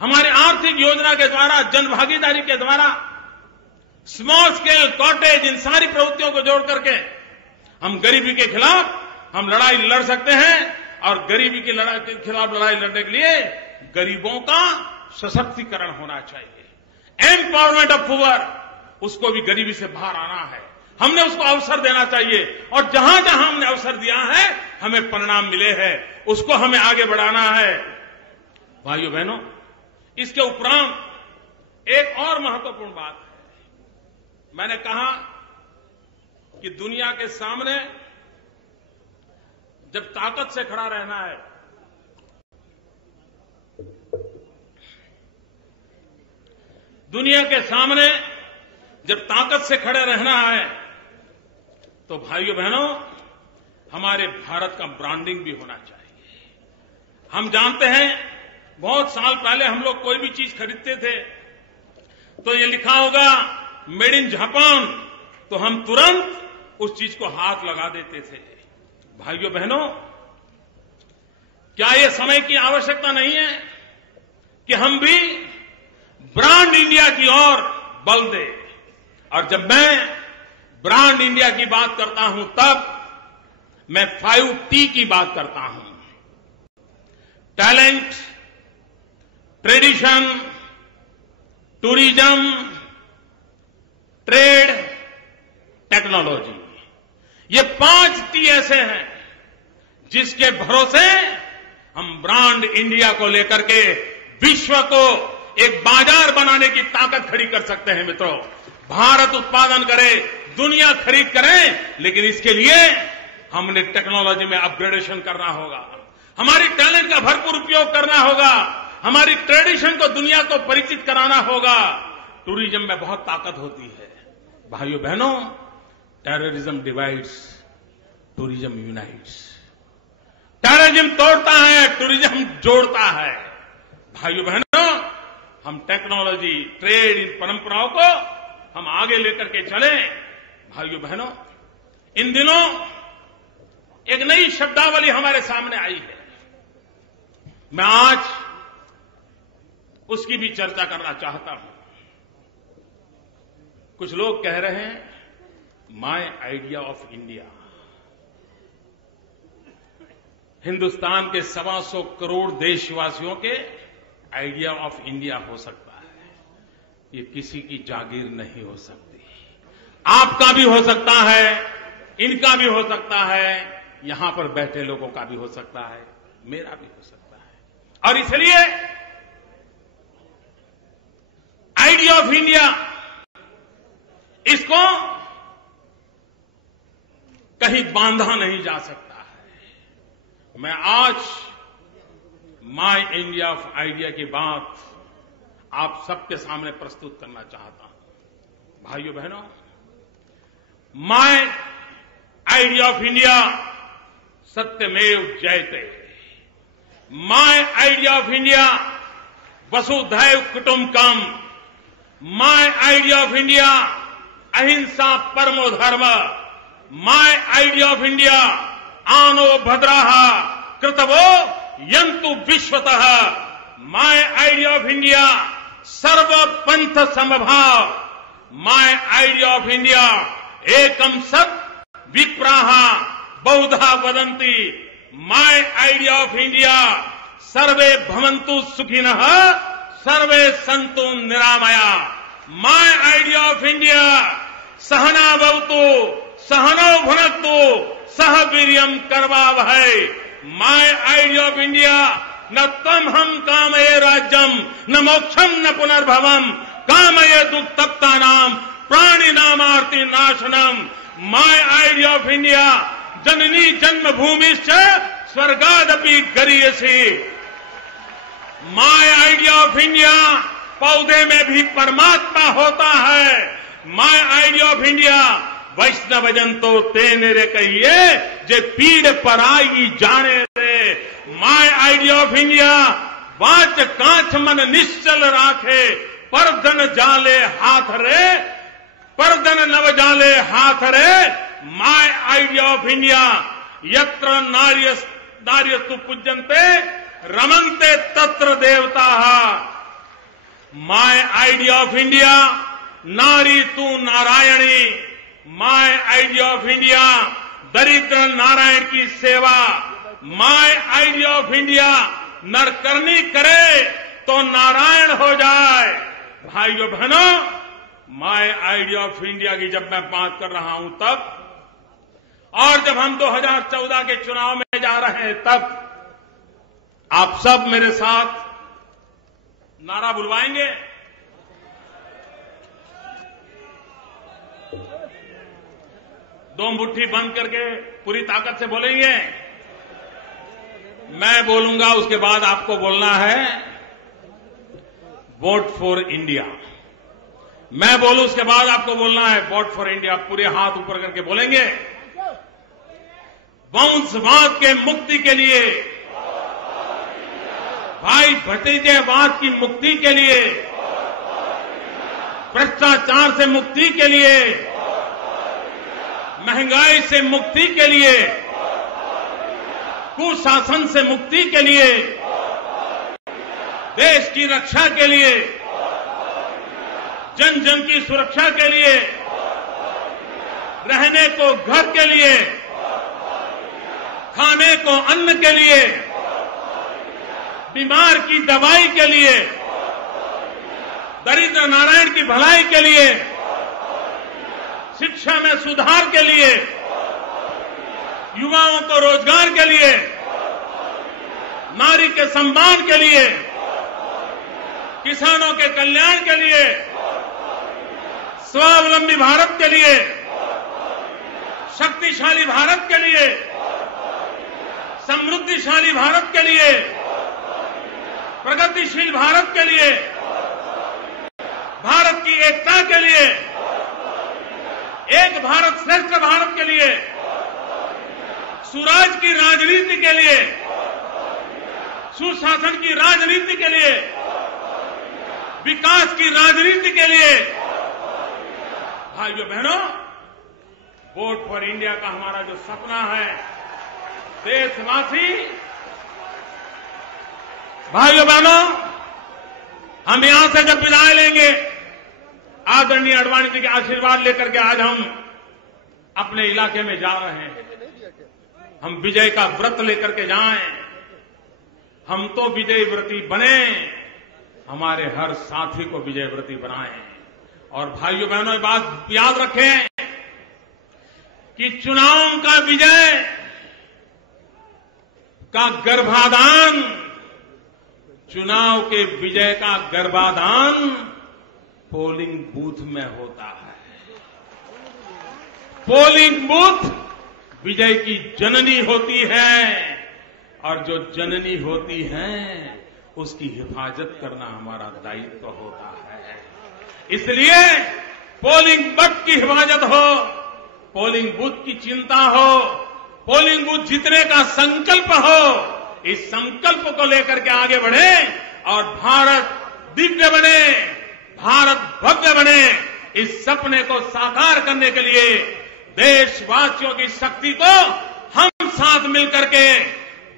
हमारे आर्थिक योजना के द्वारा, जन भागीदारी के द्वारा, स्मॉल स्केल कॉटेज, इन सारी प्रवृत्तियों को जोड़ करके हम गरीबी के खिलाफ हम लड़ाई लड़ सकते हैं। और गरीबी की लड़ाई के खिलाफ लड़ाई लड़ने के लिए गरीबों का सशक्तिकरण होना चाहिए। एम्पावरमेंट ऑफ पुअर, उसको भी गरीबी से बाहर आना है, हमने उसको अवसर देना चाहिए। और जहां जहां हमने अवसर दिया है, हमें परिणाम मिले हैं, उसको हमें आगे बढ़ाना है। भाइयों बहनों, इसके उपरांत एक और महत्वपूर्ण बात है। मैंने कहा कि दुनिया के सामने जब ताकत से खड़ा रहना है, दुनिया के सामने जब ताकत से खड़े रहना है, तो भाइयों बहनों, हमारे भारत का ब्रांडिंग भी होना चाहिए। हम जानते हैं, बहुत साल पहले हम लोग कोई भी चीज खरीदते थे तो ये लिखा होगा मेड इन जापान, तो हम तुरंत उस चीज को हाथ लगा देते थे। भाइयों बहनों, क्या ये समय की आवश्यकता नहीं है कि हम भी ब्रांड इंडिया की ओर बल दें? और जब मैं ब्रांड इंडिया की बात करता हूं, तब मैं 5T की बात करता हूं। Talent, tradition, tourism, trade, technology, ये 5T ऐसे हैं जिसके भरोसे हम ब्रांड इंडिया को लेकर के विश्व को एक बाजार बनाने की ताकत खड़ी कर सकते हैं। मित्रों, भारत उत्पादन करे, दुनिया खरीद करे, लेकिन इसके लिए हमने टेक्नोलॉजी में अपग्रेडेशन करना होगा, हमारी टैलेंट का भरपूर उपयोग करना होगा, हमारी ट्रेडिशन को दुनिया को परिचित कराना होगा। टूरिज्म में बहुत ताकत होती है। भाइयों बहनों, terrorism divides, tourism unites. Terrorism तोड़ता है, टूरिज्म जोड़ता है। भाइयों बहनों, हम टेक्नोलॉजी, ट्रेड, इन परंपराओं को हम आगे लेकर के चलें। भाइयों बहनों, इन दिनों एक नई शब्दावली हमारे सामने आई है, मैं आज उसकी भी चर्चा करना चाहता हूं। कुछ लोग कह रहे हैं my idea of India. Hindustan के 125 करोड़ देशवासियों के आइडिया ऑफ इंडिया हो सकता है, ये किसी की जागीर नहीं हो सकती। आपका भी हो सकता है, इनका भी हो सकता है, यहां पर बैठे लोगों का भी हो सकता है, मेरा भी हो सकता है। और इसलिए आइडिया ऑफ इंडिया, इसको कहीं बांधा नहीं जा सकता है। मैं आज माय इंडिया ऑफ आइडिया की बात आप सबके सामने प्रस्तुत करना चाहता हूं। भाइयों बहनों, माय आइडिया ऑफ इंडिया सत्यमेव जयते। माय आइडिया ऑफ इंडिया वसुधैव कुटुंबकम। माय आइडिया ऑफ इंडिया अहिंसा परमो धर्म। माय आइडिया ऑफ इंडिया आनो भद्राः कृतवो यन्तु विश्वतः। माय आइडिया ऑफ इंडिया सर्व पंथ समभाव। माय आइडिया ऑफ इंडिया एकम सत् विप्राः बहुधा वदन्ति। माय आइडिया ऑफ इंडिया सर्वे भवन्तु सुखिनः सर्वे सन्तु निरामया। माय आइडिया ऑफ इंडिया सहना भवतु सहनौ भुनक्तु सह वीर्यं करवावहै। माय आइडिया ऑफ इंडिया न त्वं हम कामये राज्यम न मोक्षम न पुनर्भवम कामये दुक्तप्तानाम प्राणिनामार्ति नाशनम। माय आइडिया ऑफ इंडिया जननी जन्मभूमिश्च स्वर्गादपि गरीयसी। माय आइडिया ऑफ इंडिया पौधे में भी परमात्मा होता है। माय आइडिया ऑफ इंडिया वैष्णवजन तो तेनेरे कहिए जे पीड़ पराई जाने रे। माय आइडिया ऑफ इंडिया वाच कांच मन निश्चल राखे परधन जाले हाथ रे परधन नव जाले हाथ रे। माय आइडिया ऑफ इंडिया यत्र नार्यस्तु पूज्यन्ते रमन्ते तत्र देवताः। माय आइडिया ऑफ इंडिया नारी तू Narayani. My idea of India दरिद्र नारायण की सेवा। माय आइडिया ऑफ इंडिया नर करनी करे तो नारायण हो जाए। भाइयों बहनों, माय आइडिया ऑफ इंडिया की जब मैं बात कर रहा हूं तब, और जब हम 2014 के चुनाव में जा रहे हैं तब आप सब मेरे साथ नारा बुलवाएंगे। दो मुट्ठी बंद करके पूरी ताकत से बोलेंगे। मैं बोलूंगा, उसके बाद आपको बोलना है वोट फॉर इंडिया। मैं बोलूं, उसके बाद आपको बोलना है वोट फॉर इंडिया। पूरे हाथ ऊपर करके बोलेंगे। वंशवाद के मुक्ति के लिए, भाई भतीजेवाद की मुक्ति के लिए, भ्रष्टाचार से मुक्ति के लिए, महंगाई से मुक्ति के लिए, कुशासन से मुक्ति के लिए, देश की रक्षा के लिए, जन जन की सुरक्षा के लिए, रहने को घर के लिए, खाने को अन्न के लिए, बीमार की दवाई के लिए, दरिद्र नारायण की भलाई के लिए, शिक्षा में सुधार के लिए, युवाओं को रोजगार के लिए, नारी के सम्मान के लिए, किसानों के कल्याण के लिए, स्वावलंबी भारत के लिए, शक्तिशाली भारत के लिए, समृद्धिशाली भारत के लिए, प्रगतिशील भारत के लिए, भारत की एकता के लिए, एक भारत श्रेष्ठ भारत के लिए, सुराज की राजनीति के लिए, सुशासन की राजनीति के लिए, विकास की राजनीति के लिए। भाइयों बहनों, वोट फॉर इंडिया का हमारा जो सपना है, देशवासी, भाइयों बहनों, हम यहां से जब विदाई लेंगे, आदरणीय आडवाणी जी के आशीर्वाद लेकर के आज हम अपने इलाके में जा रहे हैं। हम विजय का व्रत लेकर के जाएं। हम तो विजय व्रती बने, हमारे हर साथी को विजय व्रती बनाएं। और भाइयों बहनों, ये बात याद रखें कि चुनाव का विजय का गर्भाधान, चुनाव के विजय का गर्भाधान पोलिंग बूथ में होता है। पोलिंग बूथ विजय की जननी होती है, और जो जननी होती है उसकी हिफाजत करना हमारा दायित्व होता है। इसलिए पोलिंग बूथ की हिफाजत हो, पोलिंग बूथ की चिंता हो, पोलिंग बूथ जीतने का संकल्प हो, इस संकल्प को लेकर के आगे बढ़े और भारत दिव्य बने, भारत भव्य बने। इस सपने को साकार करने के लिए देशवासियों की शक्ति को हम साथ मिलकर के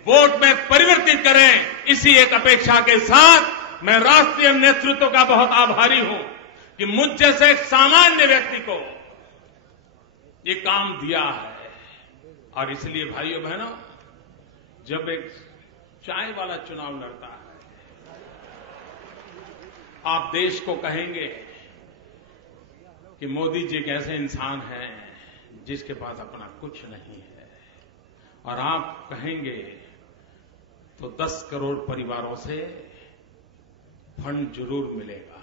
वोट में परिवर्तित करें। इसी एक अपेक्षा के साथ मैं राष्ट्रीय नेतृत्व का बहुत आभारी हूं कि मुझ जैसे एक सामान्य व्यक्ति को ये काम दिया है। और इसलिए भाइयों बहनों, जब एक चाय वाला चुनाव लड़ता है, आप देश को कहेंगे कि मोदी जी एक ऐसे इंसान हैं जिसके पास अपना कुछ नहीं है, और आप कहेंगे तो 10 करोड़ परिवारों से फंड जरूर मिलेगा।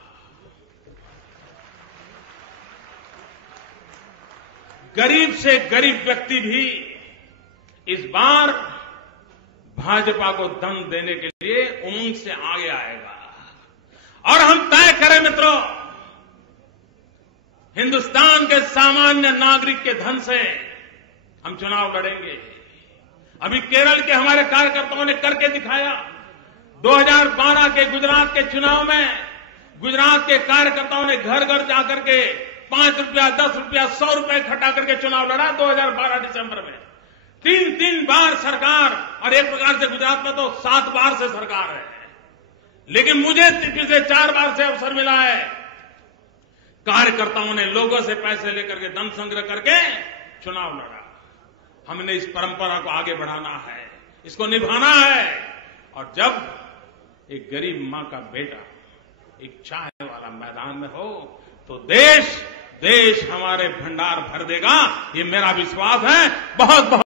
गरीब से गरीब व्यक्ति भी इस बार भाजपा को दम देने के लिए उमंग से आगे आएगा। और हम तय करें मित्रों, हिंदुस्तान के सामान्य नागरिक के धन से हम चुनाव लड़ेंगे। अभी केरल के हमारे कार्यकर्ताओं ने करके दिखाया। 2012 के गुजरात के चुनाव में गुजरात के कार्यकर्ताओं ने घर घर जाकर के 5 रुपया, 10 रुपया, 100 रुपया इकट्ठा करके चुनाव लड़ा 2012 दिसंबर में। 3 बार सरकार, और एक प्रकार से गुजरात में तो 7 बार से सरकार है। लेकिन मुझे पिछले 4 बार से अवसर मिला है। कार्यकर्ताओं ने लोगों से पैसे लेकर के धन संग्रह करके चुनाव लड़ा। हमने इस परंपरा को आगे बढ़ाना है, इसको निभाना है। और जब एक गरीब मां का बेटा एक चाय वाला मैदान में हो तो देश हमारे भंडार भर देगा, ये मेरा विश्वास है। बहुत बहुत